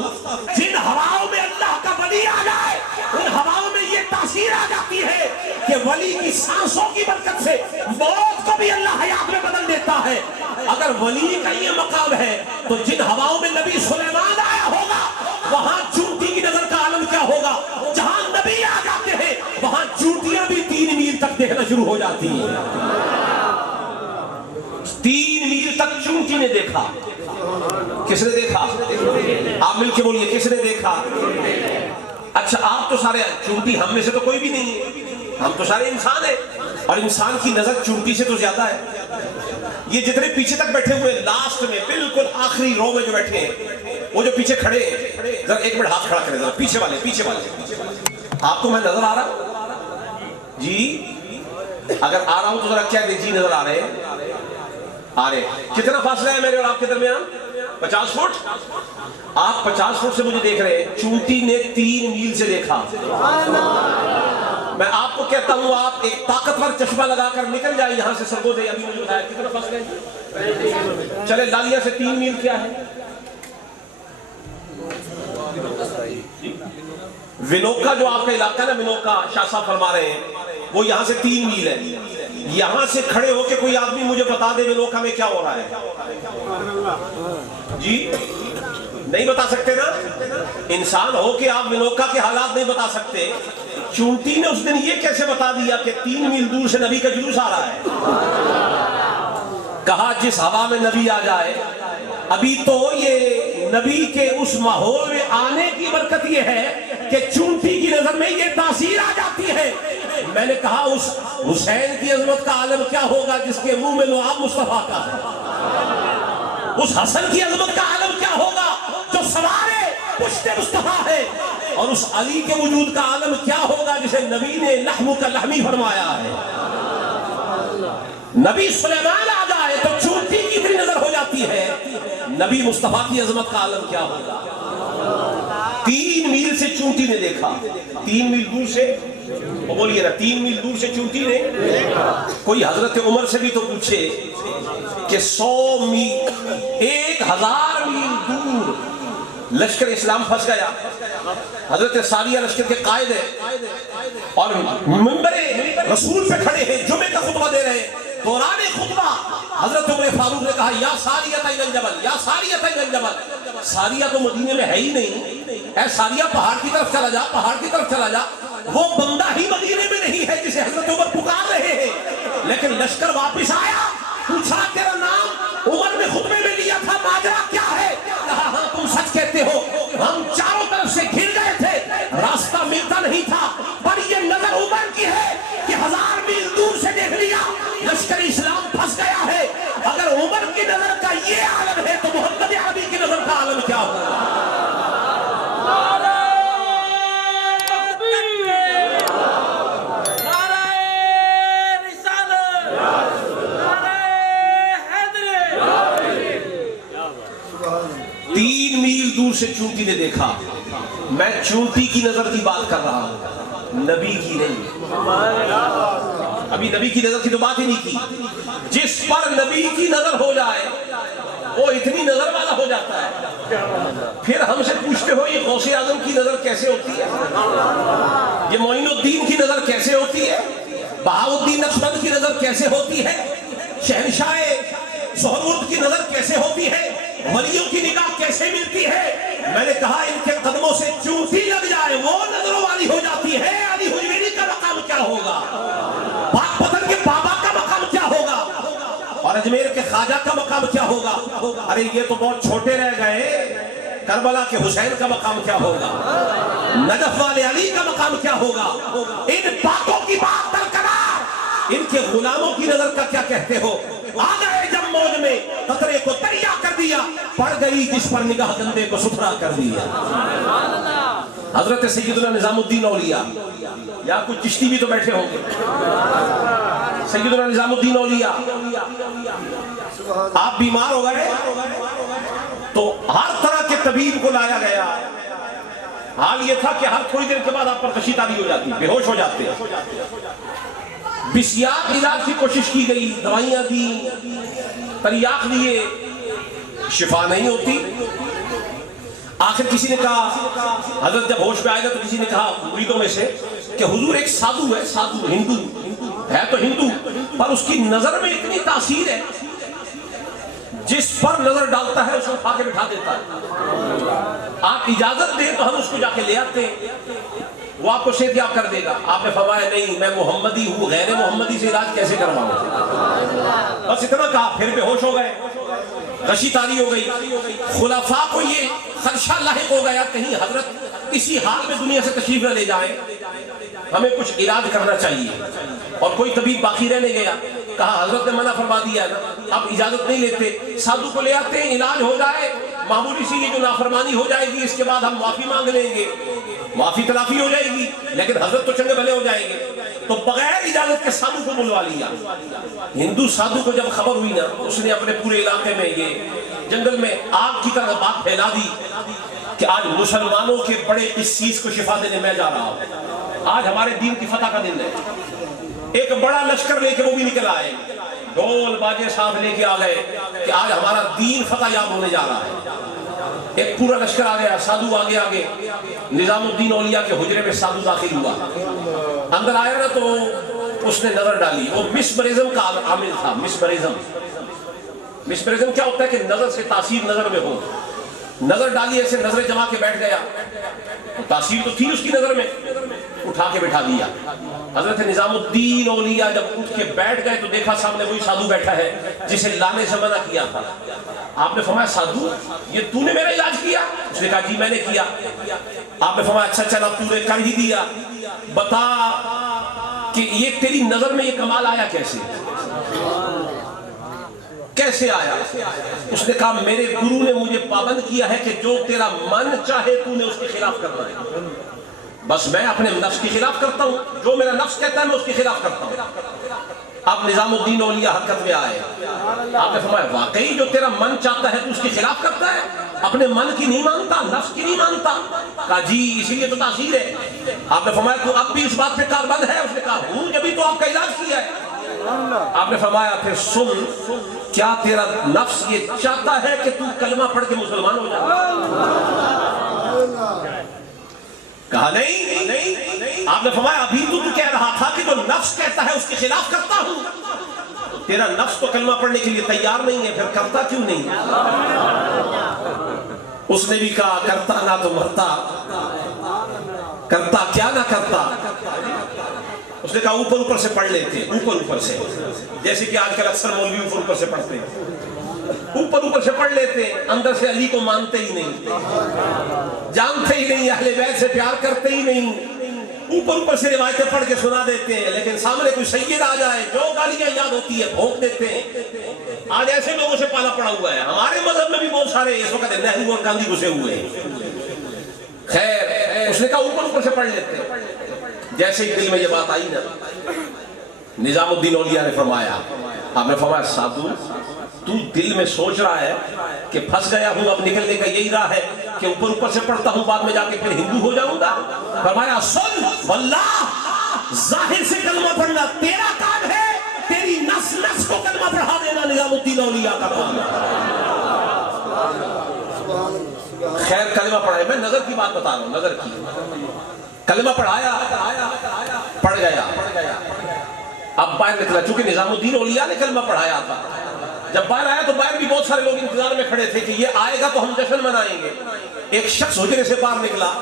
جن ہواؤں میں اللہ کا ولی آ جائے ان ہواؤں میں یہ تاثیر آ جاتی ہے کہ ولی کی سانسوں کی برکت سے موت کو بھی اللہ حیات میں بدل دیتا ہے. اگر ولی کا یہ مقام ہے تو جن ہواؤں میں نبی سلیمان آیا ہوگا وہاں چونٹی کی نظر کا عالم کیا ہوگا. جہاں نبی آ جاتے ہیں وہاں چونٹیاں بھی 3 میل تک دیکھنا شروع ہو جاتی ہیں. 3 میل تک چونٹی نے دیکھا. کس نے دیکھا؟ آپ مل کے بولیے, کس نے دیکھا؟ اچھا آپ تو سارے چونٹی, ہم میں سے تو کوئی بھی نہیں ہے, ہم تو سارے انسان ہیں اور انسان کی نظر چونٹی سے تو زیادہ ہے. یہ جتنے پیچھے تک بیٹھے ہوئے لاسٹ میں بالکل آخری رو میں جو بیٹھے ہیں, وہ جو پیچھے کھڑے ہیں, ذرا ایک منٹ ہاتھ کھڑا کریں ذرا, پیچھے والے آپ کو میں نظر آ رہا جی؟ اگر آ رہا ہوں تو ذرا کیا دے جی نظر آ رہے ہیں؟ آ رہے. کتنا فاصلہ ہے میرے اور آپ کے درمیان؟ 50 فٹ. آپ 50 فٹ سے مجھے دیکھ رہے ہیں, چونٹی نے 3 میل سے دیکھا. میں آپ کو کہتا ہوں آپ ایک طاقتور چشمہ لگا کر نکل جائیں یہاں سے سرگو سے. ابھی مجھے بتایا کتنا فاصلہ ہے؟ چلے لالیاں سے 3 میل کیا ہے؟ ونوکا جو آپ کا علاقہ ہے نا, ونوکا شاہ صاحب فرما رہے ہیں وہ یہاں سے 3 میل ہے. یہاں سے کھڑے ہو کے کوئی آدمی مجھے بتا دے ونوکا میں کیا ہو رہا ہے جی؟ نہیں بتا سکتے نا. انسان ہو کے آپ ونوکا کے حالات نہیں بتا سکتے. چونٹی نے اس دن یہ کیسے بتا دیا کہ 3 میل دور سے نبی کا جلوس آ رہا ہے؟ کہا جس ہوا میں نبی آ جائے. ابھی تو یہ نبی کے اس ماحول میں آنے کی برکت یہ ہے کہ چونٹی کی نظر میں یہ تاثیر آ جاتی ہے. میں نے کہا اس حسین کی عظمت کا عالم کیا ہوگا جس کے منہ میں لعاب مصطفیٰ کا ہے. اس حسن کی عظمت کا عالم کیا ہوگا جو سوارے پشت مصطفیٰ ہے. اور اس علی کے وجود کا عالم کیا ہوگا جسے نبی نے لحم کا لحمی فرمایا ہے. نبی سلیمان آ جائے تو چونٹی کی اتنی نظر ہو جاتی ہے, نبی مصطفیٰ کی عظمت کا عالم کیا ہوگا. 3 میل سے چونٹی نے دیکھا. 3 میل دور سے, وہ بولیے نا, 3 میل دور سے چونٹی نے. کوئی حضرت عمر سے بھی تو پوچھے کہ 100 میل 1000 میل دور لشکر اسلام پھنس گیا. حضرت ساریہ لشکر کے قائد ہے اور منبر رسول پہ کھڑے ہیں, جمعے کا خطبہ دے رہے ہیں. دوران خطبہ حضرت عمر فاروق نے کہا یا ساریہ الى الجبل, یا ساریہ الى الجبل. ساریہ تو مدینے میں ہے ہی نہیں, اے ساریہ پہاڑ کی طرف چلا جا, پہاڑ کی طرف چلا جا. وہ بندہ ہی مدینے میں نہیں ہے جسے حضرت عمر پکار رہے ہیں. لیکن لشکر واپس آیا, پوچھا تیرا نام عمر نے خطبے میں لیا تھا, ماجرا کیا ہے؟ کہا ہاں تم سچ کہتے ہو, ہم چاروں طرف سے گھر گئے تھے, راستہ ملتا نہیں تھا, پر یہ نظر عمر کی ہے کہ 1000 میل دور سے دیکھ لیا لشکر اسلام پھنس گیا ہے. اگر عمر کی نظر کا یہ عالم ہے تو محمد عربی کی نظر کا عالم کیا ہوگا؟ دور سے چونٹی نے دیکھا. میں چونٹی کی نظر کی بات کر رہا ہوں, نبی کی نہیں. ابھی نبی کی نظر کی تو بات ہی نہیں کی. جس پر نبی کی نظر ہو جائے وہ اتنی نظر والا ہو جاتا ہے. پھر ہم سے پوچھتے ہو یہ غوث اعظم کی نظر کیسے ہوتی ہے, یہ معین الدین کی نظر کیسے ہوتی ہے, بہاؤالدین نقشبند کی نظر کیسے ہوتی ہے, شہنشاہ سہرورد کی نظر کیسے ہوتی ہے, ولیوں کی نگاہ کیسے ملتی ہے. میں نے کہا ان کے قدموں سے چونٹی لگ جائے وہ نظروں والی ہو جاتی ہے. علی حجویری کا مقام کیا ہوگا, پاک پتن کے بابا کا مقام کیا ہوگا, اور اجمیر کے خواجہ کا مقام کیا ہوگا. ارے یہ تو بہت چھوٹے رہ گئے, کربلا کے حسین کا مقام کیا ہوگا, نجف والے علی کا مقام کیا ہوگا. ان پاکوں کی بات برقرار, ان کے غلاموں کی نظر کا کیا کہتے ہو. آ گئے جب موج میں قطرے کو دریا کر دیا, پڑ گئی جس پر نگاہ گندے کو ستھرا کر دیا. حضرت سیدنا نظام الدین اولیاء, یا کچھ چشتی بھی تو بیٹھے ہوں گے. سیدنا نظام الدین اولیاء, آپ بیمار ہو گئے تو ہر طرح کے طبیب کو لایا گیا. حال یہ تھا کہ ہر تھوڑی دیر کے بعد آپ پر کشی تاری ہو جاتی, بے ہوش ہو جاتے. بسیار علاج کی کوشش کی گئی، دوائیاں دی، تریاق دیے، شفا نہیں ہوتی۔ آخر کسی نے کہا، حضرت جب ہوش میں آئے گا تو کسی نے کہا مریدوں میں سے کہ حضور ایک سادھو ہے، سادھو ہندو ہے تو ہندو، پر اس کی نظر میں اتنی تاثیر ہے، جس پر نظر ڈالتا ہے اس کو اٹھا کے بٹھا دیتا ہے، آپ اجازت دیں تو ہم اس کو جا کے لے آتے ہیں، وہ آپ کو صحت یاب کر دے گا۔ آپ نے فرمایا نہیں، میں محمدی ہوں، غیر محمدی سے علاج کیسے کرواؤں؟ بس اتنا کہا، پھر بے ہوش ہو گئے، غشی تاری ہو گئی۔ خلفاء کو یہ خدشہ لاحق ہو گیا کہیں حضرت اسی حال میں دنیا سے تشریف نہ لے جائیں، ہمیں کچھ علاج کرنا چاہیے، اور کوئی طبیب باقی رہنے گیا۔ کہا حضرت نے منع فرما دیا نا، اب اجازت نہیں لیتے، سادھو کو لے آتے ہیں، علاج ہو جائے، معمولی سی یہ جو نافرمانی ہو جائے گی، اس کے بعد ہم معافی مانگ لیں گے، معافی تلافی ہو جائے گی، لیکن حضرت تو چنگے بھلے ہو جائیں گے۔ تو بغیر اجازت کے سادھو کو بلوا لیا۔ ہندو سادھو کو جب خبر ہوئی نا، اس نے اپنے پورے علاقے میں یہ جنگل میں آگ کی طرح بات پھیلا دی کہ آج مسلمانوں کے بڑے قسیس کو شفا دینے میں جا رہا ہوں، آج ہمارے دین کی فتح کا دن ہے۔ ایک بڑا لشکر لے کے وہ بھی نکل آئے، ڈھول باجے ساتھ لے کے آ گئے کہ آج ہمارا دین فتح یاب ہونے جا رہا ہے۔ ایک پورا لشکر آ گیا، سادھو آگے آگے، نظام الدین اولیاء کے حجرے میں سادھو داخل ہوا، اندر آیا نا تو اس نے نظر ڈالی، وہ مسمرزم کا عامل تھا۔ مسمرزم کیا ہوتا ہے کہ نظر سے تاثیر نظر میں ہو، نظر ڈالی ایسے نظریں جما کے بیٹھ گیا، تاثیر تو تھی اس کی نظر میں، اٹھا کے بٹھا دیا۔ حضرت نظام الدین اولیاء جب اٹھ کے بیٹھ گئے تو دیکھا سامنے وہی سادھو بیٹھا ہے جسے لانے سے منع کیا تھا۔ آپ نے فرمایا سادھو یہ تو نے میرا علاج کیا؟ اس نے کہا جی میں نے کیا۔ آپ نے فرمایا اچھا چل اب تو نے کر ہی دیا، بتا کہ یہ تیری نظر میں یہ کمال آیا کیسے؟ کیسے آیا؟ اس نے کہا میرے گرو نے مجھے پابند کیا ہے کہ جو تیرا من چاہے تو نے اس کے خلاف کرنا ہے، بس میں اپنے نفس کے خلاف کرتا ہوں، جو میرا نفس کہتا ہے میں اس کے خلاف کرتا ہوں۔ اب نظام الدین اولیاء حرکت میں آئے، آپ نے فرمایا واقعی جو تیرا من چاہتا ہے تو اس کے خلاف کرتا ہے، اپنے من کی نہیں مانتا، نفس کی نہیں مانتا؟ کہا جی اسی لیے تو تاثیر ہے۔ آپ نے فرمایا تو اب بھی اس بات پہ کاربند ہے؟ اس نے کہا ہوں، جبھی تو آپ کا علاج کیا ہے۔ آپ نے فرمایا پھر سن، کیا تیرا نفس یہ چاہتا ہے کہ تو کلمہ پڑھ کے مسلمان ہو جائے؟ کہا نہیں۔ آپ نے فرمایا ابھی تو کہہ رہا تھا کہ جو نفس کہتا ہے اس کے خلاف کرتا ہوں، تیرا نفس تو کلمہ پڑھنے کے لیے تیار نہیں ہے، پھر کرتا کیوں نہیں؟ اس نے بھی کہا کرتا نہ تو مرتا، کرتا کیا نہ کرتا۔ اس نے کہا اوپر اوپر سے پڑھ لیتے، اوپر اوپر سے، جیسے کہ آج کل اکثر مولوی اوپر اوپر سے پڑھتے ہیں، اوپر اوپر سے پڑھ لیتے ہیں، اندر سے علی کو مانتے ہی نہیں، جانتے ہی نہیں، اہل بیت سے پیار کرتے ہی نہیں، اوپر اوپر سے روایتیں پڑھ کے سنا دیتے ہیں، لیکن سامنے کوئی سید آ جائے جو گالیاں یاد ہوتی ہے بھونک دیتے ہیں۔ آج ایسے لوگوں سے پالا پڑا ہوا ہے، ہمارے مذہب میں بھی بہت سارے اس وقت نہرو اور گاندھی گھسے ہوئے ہیں۔ خیر اس نے کہا اوپر اوپر سے پڑھ لیتے ہیں۔ جیسے ہی دل میں یہ بات آئی نا، نظام الدین اولیاء نے فرمایا، آپ نے فرمایا سادھو تو دل میں سوچ رہا ہے کہ پھنس گیا ہوں، اب نکلنے کا یہی راہ ہے کہ اوپر اوپر سے پڑھتا ہوں، بعد میں جا کے پھر ہندو ہو جاؤں گا؟ فرمایا سن، واللہ ظاہر سے کلمہ پڑھنا تیرا کام ہے، تیری نفس نفس کو کلمہ پڑھا دینا نظام الدین اولیاء کا کام ہے۔ خیر کلمہ پڑھائے، میں نظر کی بات بتا رہا ہوں، نظر کی کلمہ پڑھایا، پڑھ گیا، اب باہر نکلا، چونکہ نظام الدین اولیاء نے کلمہ پڑھایا تھا۔ جب باہر آیا تو باہر بھی بہت سارے لوگ انتظار میں کھڑے تھے کہ یہ آئے گا تو ہم جشن منائیں گے۔ ایک شخص حجرے سے باہر نکلا،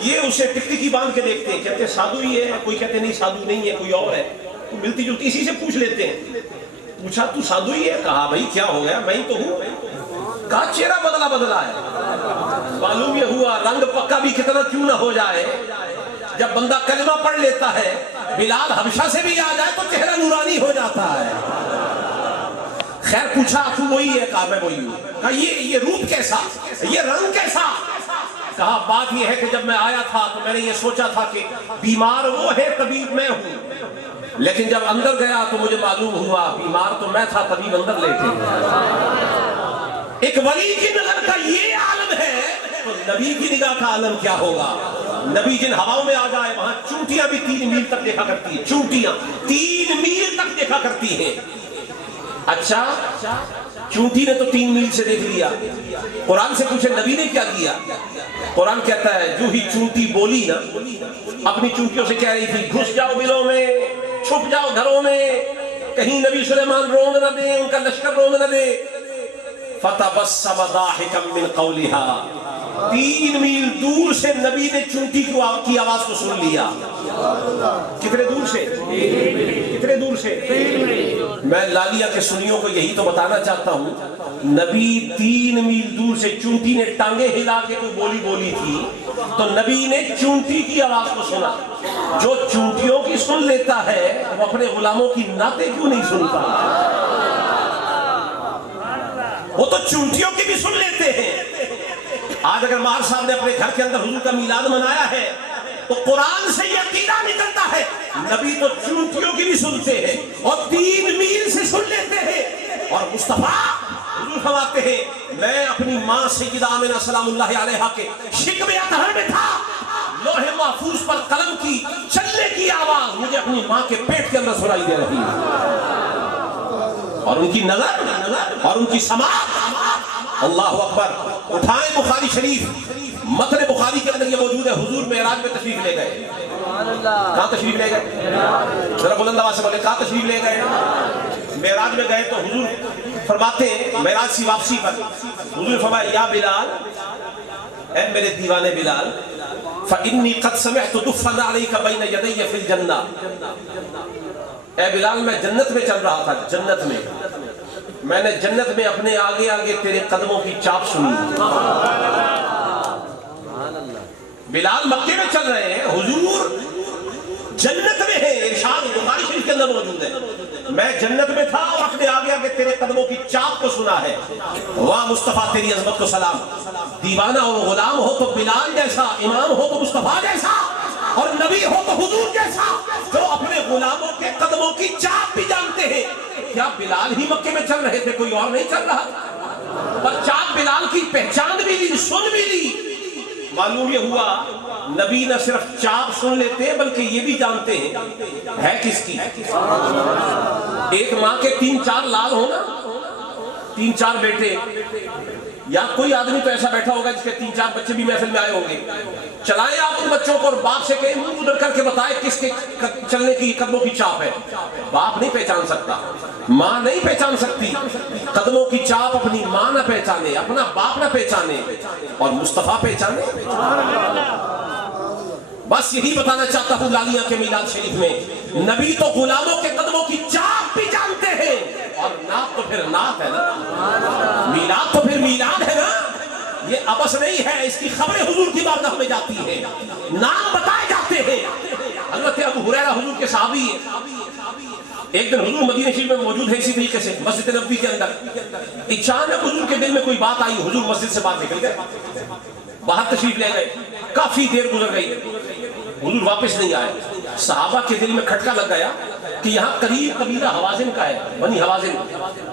یہ اسے ٹکٹکی باندھ کے دیکھتے ہیں، کہتے ہیں سادھو ہی ہے، کوئی کہتے نہیں سادھو نہیں ہے، کوئی اور ہے، تو ملتی جلتی اسی سے پوچھ لیتے ہیں۔ پوچھا تو سادھو ہی ہے؟ کہا بھائی کیا ہو گیا، میں ہی تو ہوں۔ کہا چہرہ بدلا بدلا ہے، معلوم یہ ہوا رنگ پکا بھی کتنا کیوں نہ ہو جائے، جب بندہ کلمہ پڑھ لیتا ہے، بلال حبشہ سے بھی آ جائے تو چہرہ نورانی ہو جاتا ہے۔ خیر پوچھا تو وہی ہے؟ کہا میں وہی ہوں۔ کہا یہ روپ کیسا، یہ رنگ کیسا؟ کہا بات یہ ہے کہ جب میں آیا تھا تو میں نے یہ سوچا تھا کہ بیمار وہ ہے طبیب میں ہوں، لیکن جب اندر گیا تو مجھے معلوم ہوا بیمار تو میں تھا، طبیب اندر لیٹے۔ ایک ولی کی نظر کا یہ عالم ہے تو نبی کی نگاہ کا عالم کیا ہوگا؟ نبی جن ہواؤں میں آ جائے وہاں چونٹیاں بھی 3 میل تک دیکھا کرتی ہیں، چونٹیاں 3 میل تک دیکھا کرتی ہیں۔ اچھا چونٹی نے تو 3 میل سے دیکھ لیا، قرآن سے پوچھے نبی نے کیا کیا؟ قرآن کہتا ہے جو ہی چونٹی بولی نا، اپنی چونٹیوں سے کہہ رہی تھی گھس جاؤ بلوں میں، چھپ جاؤ گھروں میں، کہیں نبی سلیمان روند نہ دے، ان کا لشکر روند نہ دے۔ فَتَبَسَّمَ ضَاحِكًا مِّن قَوْلِهَا، 3 میل دور سے نبی نے چونٹی کی آواز کو سن لیا۔ کتنے دور سے؟ کتنے دور سے؟ میں لالیہ کے سنیوں کو یہی تو بتانا چاہتا ہوں، نبی 3 میل دور سے چونٹی نے ٹانگیں ہلا کے کوئی بولی بولی تھی تو نبی نے چونٹی کی آواز کو سنا۔ جو چونٹیوں کی سن لیتا ہے وہ اپنے غلاموں کی نعتیں کیوں نہیں سنتا؟ وہ تو چونٹیوں کی بھی سن لیتے ہیں۔ آج اگر مار صاحب نے اپنے گھر کے اندر حضور کا میلاد منایا ہے تو قرآن سے یہ عقیدہ نکلتا ہے نبی تو چونٹیوں کی بھی سنتے ہیں اور 3 میل سے سن لیتے ہیں۔ اور مصطفیٰ حضور فرماتے ہیں میں اپنی ماں سیدہ آمنہ سلام اللہ علیہا کے شکم اطہر میں تھا، لوح محفوظ پر قلم کی چلنے کی آواز مجھے اپنی ماں کے پیٹ کے اندر سنائی دے رہی ہے، اور ان کی نظر اور ان کی سماعت۔ اللہ اکبر۔ اٹھائیں بخاری شریف، متن بخاری کے اندر یہ موجود ہے، حضور معراج میں تشریف لے گئے۔ کہاں تشریف لے گئے؟ ذرا بلند آواز سے بولے، کہاں تشریف لے گئے؟ معراج میں گئے تو حضور فرماتے ہیں معراج سے واپسی پر حضور فرمایا یا بلال، اے میرے دیوانے بلال، فَإِنِّي قَدْ سَمِعْتُ دُفًّا عَلَيْكَ بَيْنَ يَدَيَّ فِي الْجَنَّةِ۔ اے بلال میں جنت میں چل رہا تھا، جنت میں نے جنت میں اپنے آگے آگے تیرے قدموں کی چاپ سنی۔ بلال مکے میں چل رہے ہیں، حضور جنت میں ہے، ارشاد بخاری شریف کے اندر موجود ہے، میں جنت میں تھا اور اپنے آگے آگے تیرے قدموں کی چاپ کو سنا ہے۔ واہ مصطفیٰ تیری عظمت کو سلام۔ دیوانہ ہو غلام ہو تو بلال جیسا، امام ہو تو مصطفیٰ جیسا، اور نبی ہو تو حضور جیسا، جو اپنے غلاموں کے قدموں کی چاپ بھی جانتے ہیں۔ کیا بلال ہی مکے میں چل رہے تھے، کوئی اور نہیں چل رہا؟ پر چاپ بلال کی پہچان بھی لی، سن بھی لی۔ معلوم یہ ہوا نبی نہ صرف چاپ سن لیتے ہیں بلکہ یہ بھی جانتے ہیں ہے کس کی۔ ایک ماں کے 3-4 لال ہونا، 3-4 بیٹے، یا کوئی آدمی تو ایسا بیٹھا ہوگا جس کے 3-4 بچے بھی محفل میں آئے ہوں گے، چلائیں آپ ان بچوں کو اور باپ سے کہیں منہ ادھر کر کے بتائیں کس کے چلنے کی قدموں کی چاپ ہے۔ باپ نہیں پہچان سکتا، ماں نہیں پہچان سکتی، قدموں کی چاپ اپنی ماں نہ پہچانے، اپنا باپ نہ پہچانے، اور مصطفیٰ پہچانے۔ بس یہی بتانا چاہتا ہوں لالیہ کے میلاد شریف میں، نبی تو غلاموں کے قدموں کی چاپ بھی جانتے ہیں، اور نعت تو پھر نعت ہے نا، میلاد تو پھر میلاد ہے نا، یہ ابس نہیں ہے، اس کی خبریں حضور کی بارگاہ میں جاتی ہیں، نام بتائے جاتے ہیں۔ حضرت ابو ہریرہ حضور کے صحابی ہیں، ایک دن حضور مدینہ شریف میں موجود ہے اسی طریقے سے مسجد نبوی کے اندر، اچانک حضور کے دل میں کوئی بات آئی، حضور مسجد سے باہر نکل گئے، باہر تشریف لے گئے، کافی دیر گزر گئی، حضور واپس نہیں آئے۔ صحابہ کے دل میں کھٹکا لگ گیا کہ یہاں قریب قبیلہ حوازن کا ہے، بنی حوازن،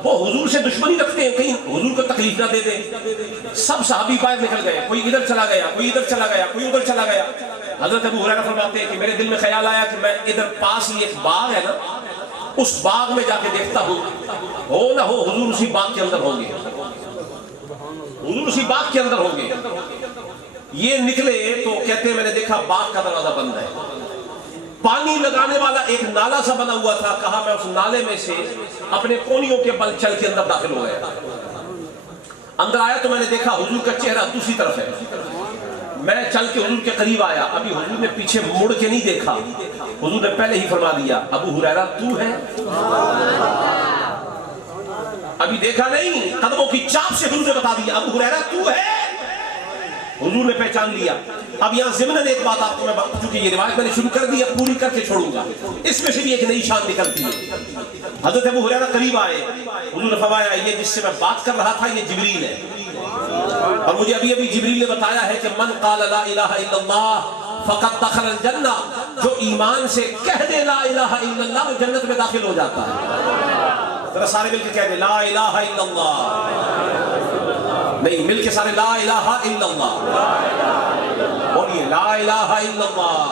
وہ حضور سے دشمنی رکھتے ہیں، کہیں حضور کو تکلیف نہ دے دیں۔ سب صحابی باہر نکل گئے، کوئی ادھر چلا گیا، کوئی ادھر چلا گیا، کوئی ادھر چلا گیا۔ حضرت ابو ہریرہ فرماتے ہیں کہ میرے دل میں خیال آیا کہ میں ادھر پاس ہی ایک باغ ہے نا، اس باغ میں جا کے دیکھتا ہوں، ہو نہ ہو حضور اسی باغ کے اندر ہوں گے، حضور اسی باغ کے اندر ہوں گے۔ یہ نکلے تو کہتے ہیں میں نے دیکھا باغ کا دروازہ بند ہے، پانی لگانے والا ایک نالا سا بنا ہوا تھا، کہا میں اس نالے میں سے اپنے کونیوں کے بل چل کے اندر داخل ہو گیا۔ اندر آیا تو میں نے دیکھا حضور کا چہرہ دوسری طرف ہے، میں چل کے حضور کے قریب آیا، ابھی حضور نے پیچھے مڑ کے نہیں دیکھا، حضور نے پہلے ہی فرما دیا ابو ہریرہ تو ہے، ابھی دیکھا نہیں، قدموں کی چاپ سے حضور نے بتا دیا ابو ہریرہ تو ہے۔ حضور نے پہچان لیا۔ اب یہاں ضمناً ایک بات آپ کو میں چونکہ یہ روایت میں نے شروع کر دی، اب پوری کر کے چھوڑوں گا، اس میں سے بھی ایک نئی شان نکلتی ہے۔ حضرت ابو ہریرہ قریب آئے، حضور نے فرمایا یہ جس سے میں بات کر رہا تھا یہ جبریل ہے، اور مجھے ابھی ابھی جبریل نے بتایا ہے کہ من قال لا الہ الا اللہ فقد دخل الجنہ، جو ایمان سے کہہ دے لا الہ الا اللہ وہ جنت میں داخل ہو جاتا ہے۔ ذرا سارے مل کے کہہ دیں لا الہ الا اللہ، نہیں مل کے سارے لا الہ الا اللہ۔ بولیے لا الہ الا اللہ۔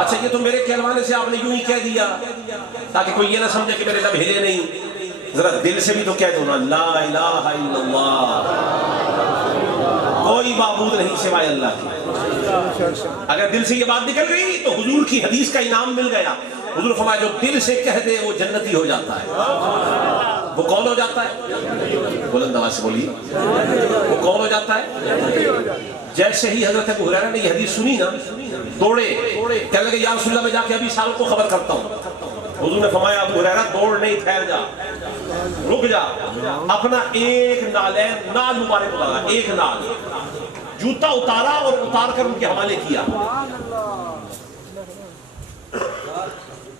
اچھا یہ تو میرے کہلوانے سے آپ نے یوں ہی کہہ دیا تاکہ کوئی یہ نہ سمجھے کہ میرے لب ہلے نہیں، ذرا دل سے بھی تو کہہ دو نا لا الہ الا اللہ، کوئی معبود نہیں سوائے اللہ کی۔ اگر دل سے یہ بات نکل گئی تو حضور کی حدیث کا انعام مل گیا۔ حضور فرمایا جو دل سے کہہ دے وہ جنتی ہو جاتا ہے۔ وہ کون ہو جاتا ہے؟ بلند آواز سے بولیے، وہ کون ہو جاتا ہے؟ جیسے ہی حضرت ابو ہریرہ نے یہ حدیث سنی نا، دوڑے، کہنے لگے یا رسول اللہ میں جا کے ابھی ساروں کو خبر کرتا ہوں۔ حضور نے فرمایا ابو ہریرہ دوڑ نہیں، ٹھہر جا، رک جا، اپنا ایک نال مبارک اتارا، ایک نال جوتا اتارا اور اتار کر ان کے حوالے کیا۔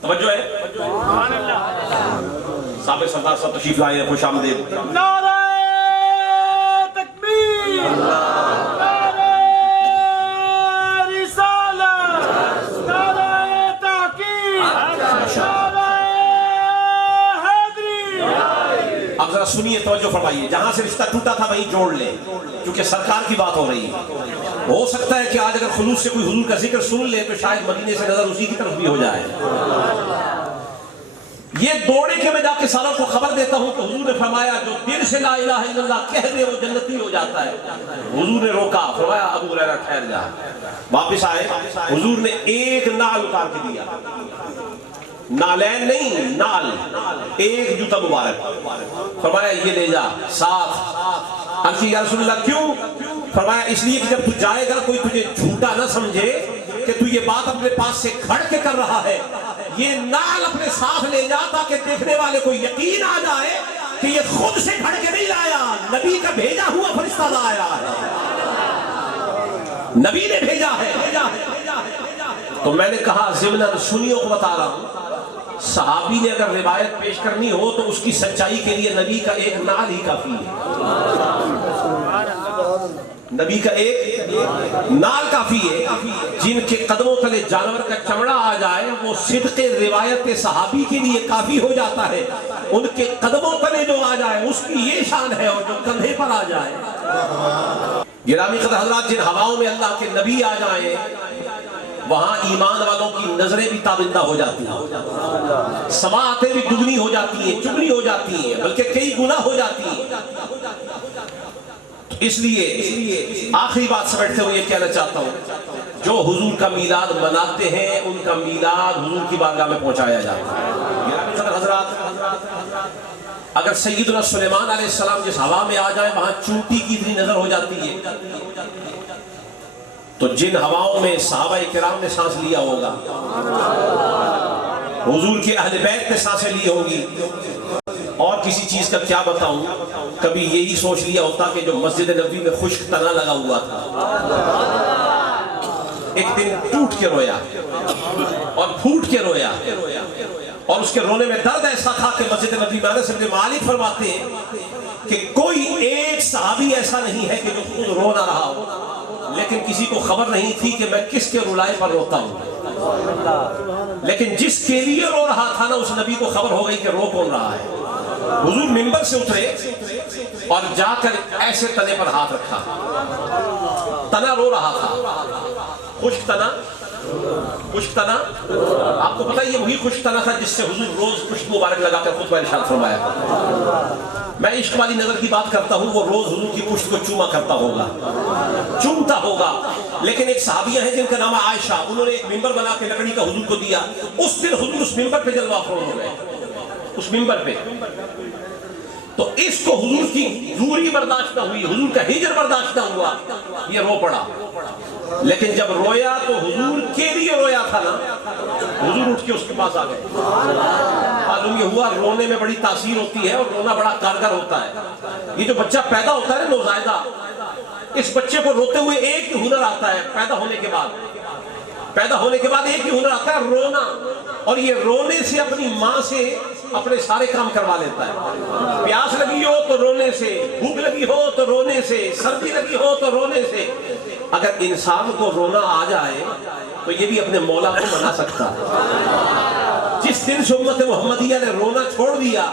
توجہ ہے؟ صاحب سردار صاحب تشریف لائے ہیں، خوش آمدید۔ نعرہ تکبیر، نعرہ رسالت، نعرہ تحقیق، نعرہ حیدری۔ اب ذرا سنیے، توجہ فرمائیے، جہاں سے رشتہ ٹوٹا تھا وہیں جوڑ لیں، کیونکہ سرکار کی بات ہو رہی ہے۔ ہو سکتا ہے کہ آج اگر خلوص سے کوئی حضور کا ذکر سن لے تو شاید مدینے سے نظر اسی کی طرف بھی ہو جائے۔ یہ دوڑے کہ میں جا کے ساروں کو خبر دیتا ہوں کہ حضور نے فرمایا جو دل سے لا الہ الا اللہ کہہ دے وہ جنتی ہو جاتا ہے۔ حضور نے روکا، فرمایا ابو ہریرہ ٹھہر جا۔ واپس آئے، حضور نے ایک نال اتار کے دیا، نالین نہیں، نال، ایک جوتا مبارک، فرمایا یہ لے جا ساتھ۔ عرض کی یا رسول اللہ کیوں؟ فرمایا اس لیے کہ جب تو جائے گا کوئی تجھے جھوٹا نہ سمجھے کہ تو یہ بات اپنے پاس سے کھڑ کے کر رہا ہے، یہ نال اپنے ساتھ لے جا تاکہ دیکھنے والے کو یقین آ جائے کہ یہ خود سے کھڑ کے نہیں لایا، نبی کا بھیجا ہوا فرشتہ لایا ہے، نبی نے بھیجا ہے۔ تو میں نے کہا ضمناً سنیوں کو بتا رہا ہوں، صحابی نے اگر روایت پیش کرنی ہو تو اس کی سچائی کے لیے نبی کا ایک نال ہی کافی ہے، نبی کا ایک نال کافی ہے۔ جن کے قدموں تلے جانور کا چمڑا آ جائے وہ صدق روایت صحابی کے لیے کافی ہو جاتا ہے، ان کے قدموں تلے جو آ جائے اس کی یہ شان ہے، اور جو کندھے پر آ جائے۔ گرامی قدر حضرات، جن ہواؤں میں اللہ کے نبی آ جائیں وہاں ایمان والوں کی نظریں بھی تابندہ ہو جاتی ہیں، سماعتیں بھی دگنی ہو جاتی ہیں، چگنی ہو جاتی ہیں، بلکہ کئی گنا ہو جاتی ہیں۔ اس لیے آخری بات سمیٹتے ہوئے یہ کہنا چاہتا ہوں، جو حضور کا میلاد مناتے ہیں ان کا میلاد حضور کی بارگاہ میں پہنچایا جاتا ہے۔ گرامی قدر حضرات، اگر سیدنا سلیمان علیہ السلام جس ہوا میں آ جائے وہاں چونٹی کی اتنی نظر ہو جاتی ہے، تو جن ہواؤں میں صحابہ کرام نے سانس لیا ہوگا، حضور کے اہل بیت نے سانسیں لی ہوگی، اور کسی چیز کا کیا بتاؤں، کبھی یہی سوچ لیا ہوتا کہ جو مسجد نبوی میں خشک تنا لگا ہوا تھا ایک دن ٹوٹ کے رویا اور پھوٹ کے رویا، اور اس کے رونے میں درد ایسا تھا کہ مسجد نبوی میں انس بن مالک فرماتے ہیں کہ کوئی ایک صحابی ایسا نہیں ہے کہ جو خود رو نہ رہا ہو، لیکن کسی کو خبر نہیں تھی کہ میں کس کے رلائے پر روتا ہوں، لیکن جس کے لیے رو رہا تھا نا اس نبی کو خبر ہو گئی کہ رو کون رہا ہے۔ حضور منبر سے اترے اور جا کر ایسے تنے پر ہاتھ رکھا، تنا رو رہا تھا، خشک تنا، خشک تنا، آپ کو پتہ ہے یہ وہی خشک تنا تھا جس سے حضور روز خشک مبارک لگا کر خطبہ ارشاد فرمایا۔ میں عشق والی نظر کی بات کرتا ہوں، وہ روز حضور کی پشت کو چوما کرتا ہوگا، چومتا ہوگا، لیکن ایک صحابیہ ہیں جن کا نام ہے عائشہ، انہوں نے ایک منبر بنا کے لکڑی کا حضور کو دیا، اس دن حضور اس منبر پہ جلوہ افروز ہو گئے، اس منبر پہ۔ تو اس کو حضور کی دوری برداشت نہ ہوئی، حضور کا ہجر برداشت نہ ہوا، یہ رو پڑا، لیکن جب رویا تو حضور کے لیے رویا تھا نا، حضور اٹھ کے اس کے پاس آ گئے۔ معلوم یہ ہوا رونے میں بڑی تاثیر ہوتی ہے اور رونا بڑا کارگر ہوتا ہے۔ یہ جو بچہ پیدا ہوتا ہے نا نوزائیدہ، اس بچے کو روتے ہوئے ایک ہی ہنر آتا ہے، پیدا ہونے کے بعد ایک ہی ہنر آتا ہے، رونا، اور یہ رونے سے اپنی ماں سے اپنے سارے کام کروا لیتا ہے۔ پیاس لگی ہو تو رونے سے، بھوک لگی ہو تو رونے سے، سردی لگی ہو تو رونے سے۔ اگر انسان کو رونا آ جائے تو یہ بھی اپنے مولا کو منا سکتا ہے۔ جس دن سے امت محمدیہ نے رونا چھوڑ دیا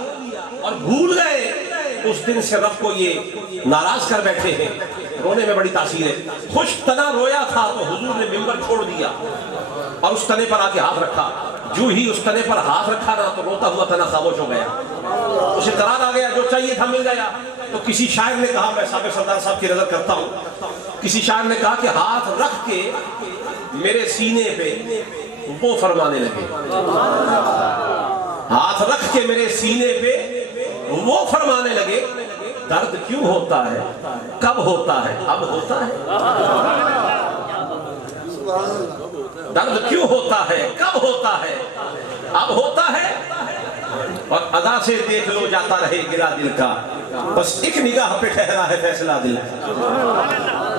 اور بھول گئے، اس دن سے رب کو یہ ناراض کر بیٹھے ہیں۔ رونے میں بڑی تاثیر ہے. خوش تنا رویا تھا تو حضور نے ممبر چھوڑ دیا اور اس تنے پر آ کے ہاتھ رکھا. جو ہی اس تنے پر ہاتھ رکھا نا تو روتا ہوا تنا خاموش ہو گیا. اسے قرار آ گیا, جو چاہیے تھا مل گیا. تو کسی شاعر نے کہا, میں صابر سردار صاحب کی نظر کرتا ہوں, کسی شاعر نے کہا کہ ہاتھ رکھ کے میرے سینے پہ وہ فرمانے لگے, ہاتھ رکھ کے میرے سینے پہ وہ فرمانے لگے, درد کیوں ہوتا ہے, کب ہوتا ہے, اب ہوتا ہے. درد کیوں ہوتا ہے, کب ہوتا ہے, اب ہوتا ہے. اور ادا سے دیکھ لو جاتا رہے گرا دل کا, بس ایک نگاہ پہ ٹھہرا ہے فیصلہ دل.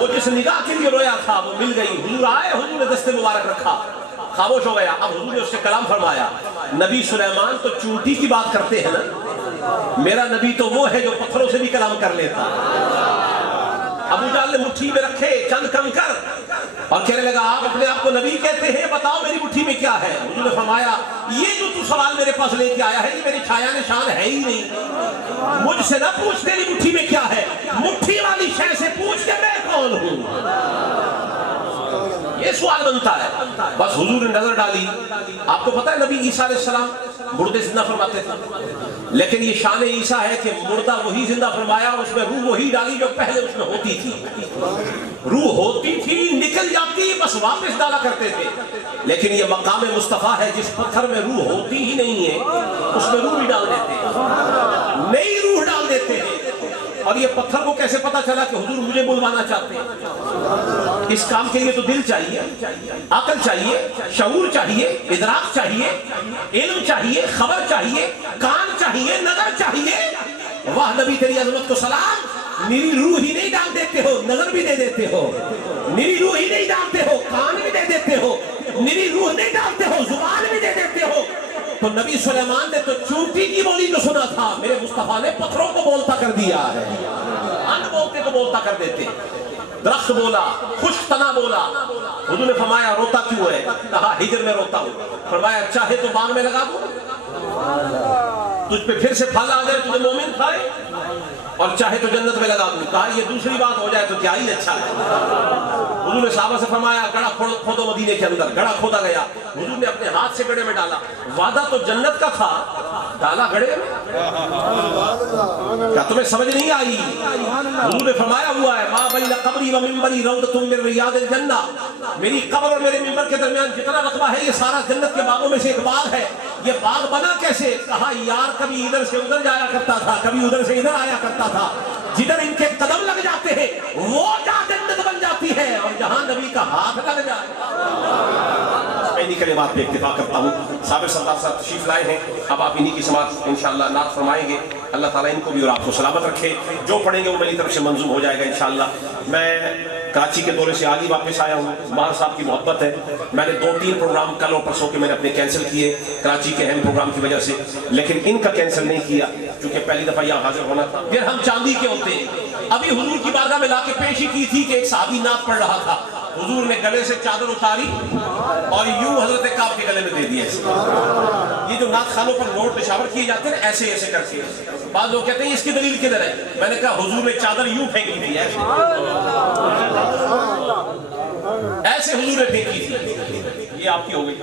وہ جس نگاہ کے لیے رویا تھا وہ مل گئی. حضور آئے, حضور نے دست مبارک رکھا, خاموش ہو گیا. اب حضور نے اس سے کلام فرمایا. نبی سلیمان تو چونٹی کی بات کرتے ہیں نا, میرا نبی تو وہ ہے جو پتھروں سے بھی کلام کر لیتا. ابو جہل نے مٹھی میں رکھے چند کنکر اور کہنے لگا, آپ اپنے آپ کو نبی کہتے ہیں, بتاؤ میری مٹھی میں کیا ہے. حضور نے فرمایا, یہ جو تو سوال میرے پاس لے کے آیا ہے یہ میری چھایا نشان ہے ہی نہیں. مجھ سے نہ پوچھ تیری مٹھی میں کیا ہے, مٹھی والی شے سے پوچھ کے میں کون ہوں. یہ سوال بنتا ہے. بس حضور نے نظر ڈالی. آپ کو پتہ ہے نبی عیسیٰ علیہ السلام مردے زندہ فرماتے تھے, لیکن یہ شان عیسیٰ ہے کہ مردہ وہی زندہ فرمایا اور اس میں روح وہی ڈالی جو پہلے اس میں ہوتی تھی. روح ہوتی تھی, نکل جاتی, بس واپس ڈالا کرتے تھے. لیکن یہ مقام مصطفیٰ ہے, جس پتھر میں روح ہوتی ہی نہیں ہے اس میں روح بھی ڈال دیتے ہیں, نئی روح ڈال دیتے ہیں. اور یہ پتھر کو کیسے پتا چلا کہ حضور مجھے بلوانا چاہتے ہیں؟ اس کام کے لیے تو دل چاہیے, عقل چاہیے, شعور چاہیے, ادراک چاہیے, علم چاہیے, خبر چاہیے, کان چاہیے, نظر چاہیے. واہ نبی تیری عظمت کو سلام. نیری روح ہی نہیں ڈال دیتے ہو, نظر بھی دے دیتے ہو. نیری روح ہی نہیں ڈالتے ہو, کان بھی دے دیتے ہو. نیری روح نہیں ڈالتے ہو, زبان بھی دے دیتے ہو. تو نبی سلیمان نے تو چونٹی کی بولی تو سنا تھا, میرے مصطفیٰ نے پتھروں کو بولتا کر دیا ہے. ان بولتے کو بولتا کر دیتے. درخت بولا, خشک تنا بولا. حضور نے فرمایا, روتا کیوں ہے؟ کہا ہجر میں روتا ہوں. فرمایا, چاہے تو باغ میں لگا دوں, تجھ پہ پھر سے پھل آ جائے, تجھے مومن کھائے, اور چاہے تو جنت میں لگا دوں. کہا یہ دوسری بات ہو جائے تو کیا ہی اچھا ہے. حضور نے صحابہ سے فرمایا, گڑھا کھودو مدینے کے اندر. گڑھا کھودا گیا. حضور نے اپنے ہاتھ سے گڑھے میں ڈالا. وعدہ تو جنت کا تھا, ڈالا گڑھے میں. کیا تمہیں سمجھ نہیں آئی؟ حضور نے فرمایا ہوا ہے, ما بین قبری و منبری روضۃ من ریاض الجنہ. میری قبر اور میرے منبر کے درمیان جتنا رقبہ ہے یہ سارا جنت کے باغوں میں سے ایک باغ ہے. یہ باغ بنا کیسے؟ کہا یار کبھی ادھر سے ادھر جایا کرتا تھا, کبھی ادھر سے ادھر آیا کرتا تھا. جدھر ان کے قدم لگ جاتے ہیں وہ جہاں جنت بن جاتی ہے, اور جہاں نبی کا ہاتھ لگ جائے. میں انہی کلمات پہ اکتفا کرتا ہوں. صابر سردار صاحب تشریف لائے ہیں, اب آپ انہی کی سماعت انشاءاللہ نعت فرمائیں گے. اللہ تعالیٰ ان کو بھی اور آپ کو سلامت رکھے. جو پڑھیں گے وہ میری طرف سے منظوم ہو جائے گا انشاءاللہ. میں کراچی کے دورے سے آج ہی واپس آیا ہوں. ماہر صاحب کی محبت ہے. میں نے 2-3 پروگرام کل اور پرسوں کے میں نے اپنے کینسل کیے کراچی کے اہم پروگرام کی وجہ سے, لیکن ان کا کینسل نہیں کیا کیونکہ پہلی دفعہ یہاں حاضر ہونا تھا. پھر ہم چاندی کے ہوتے ہیں. ابھی حضور کی بارگاہ میں لا کے پیشی کی تھی کہ ایک صحابی نعت پڑھ رہا تھا. حضور نے گلے سے چادر اتاری اور یوں حضرت کعب کے گلے میں دے دیا. یہ جو نعت خانوں پر نوٹ نشاور کیے جاتے ہیں ایسے ایسے کر کے, بعض لوگ کہتے ہیں اس کی دلیل کدھر ہے؟ میں نے کہا حضور نے چادر یوں پھینکی تھی, ایسے حضور نے پھینکی تھی. یہ آپ کی ہو گئی.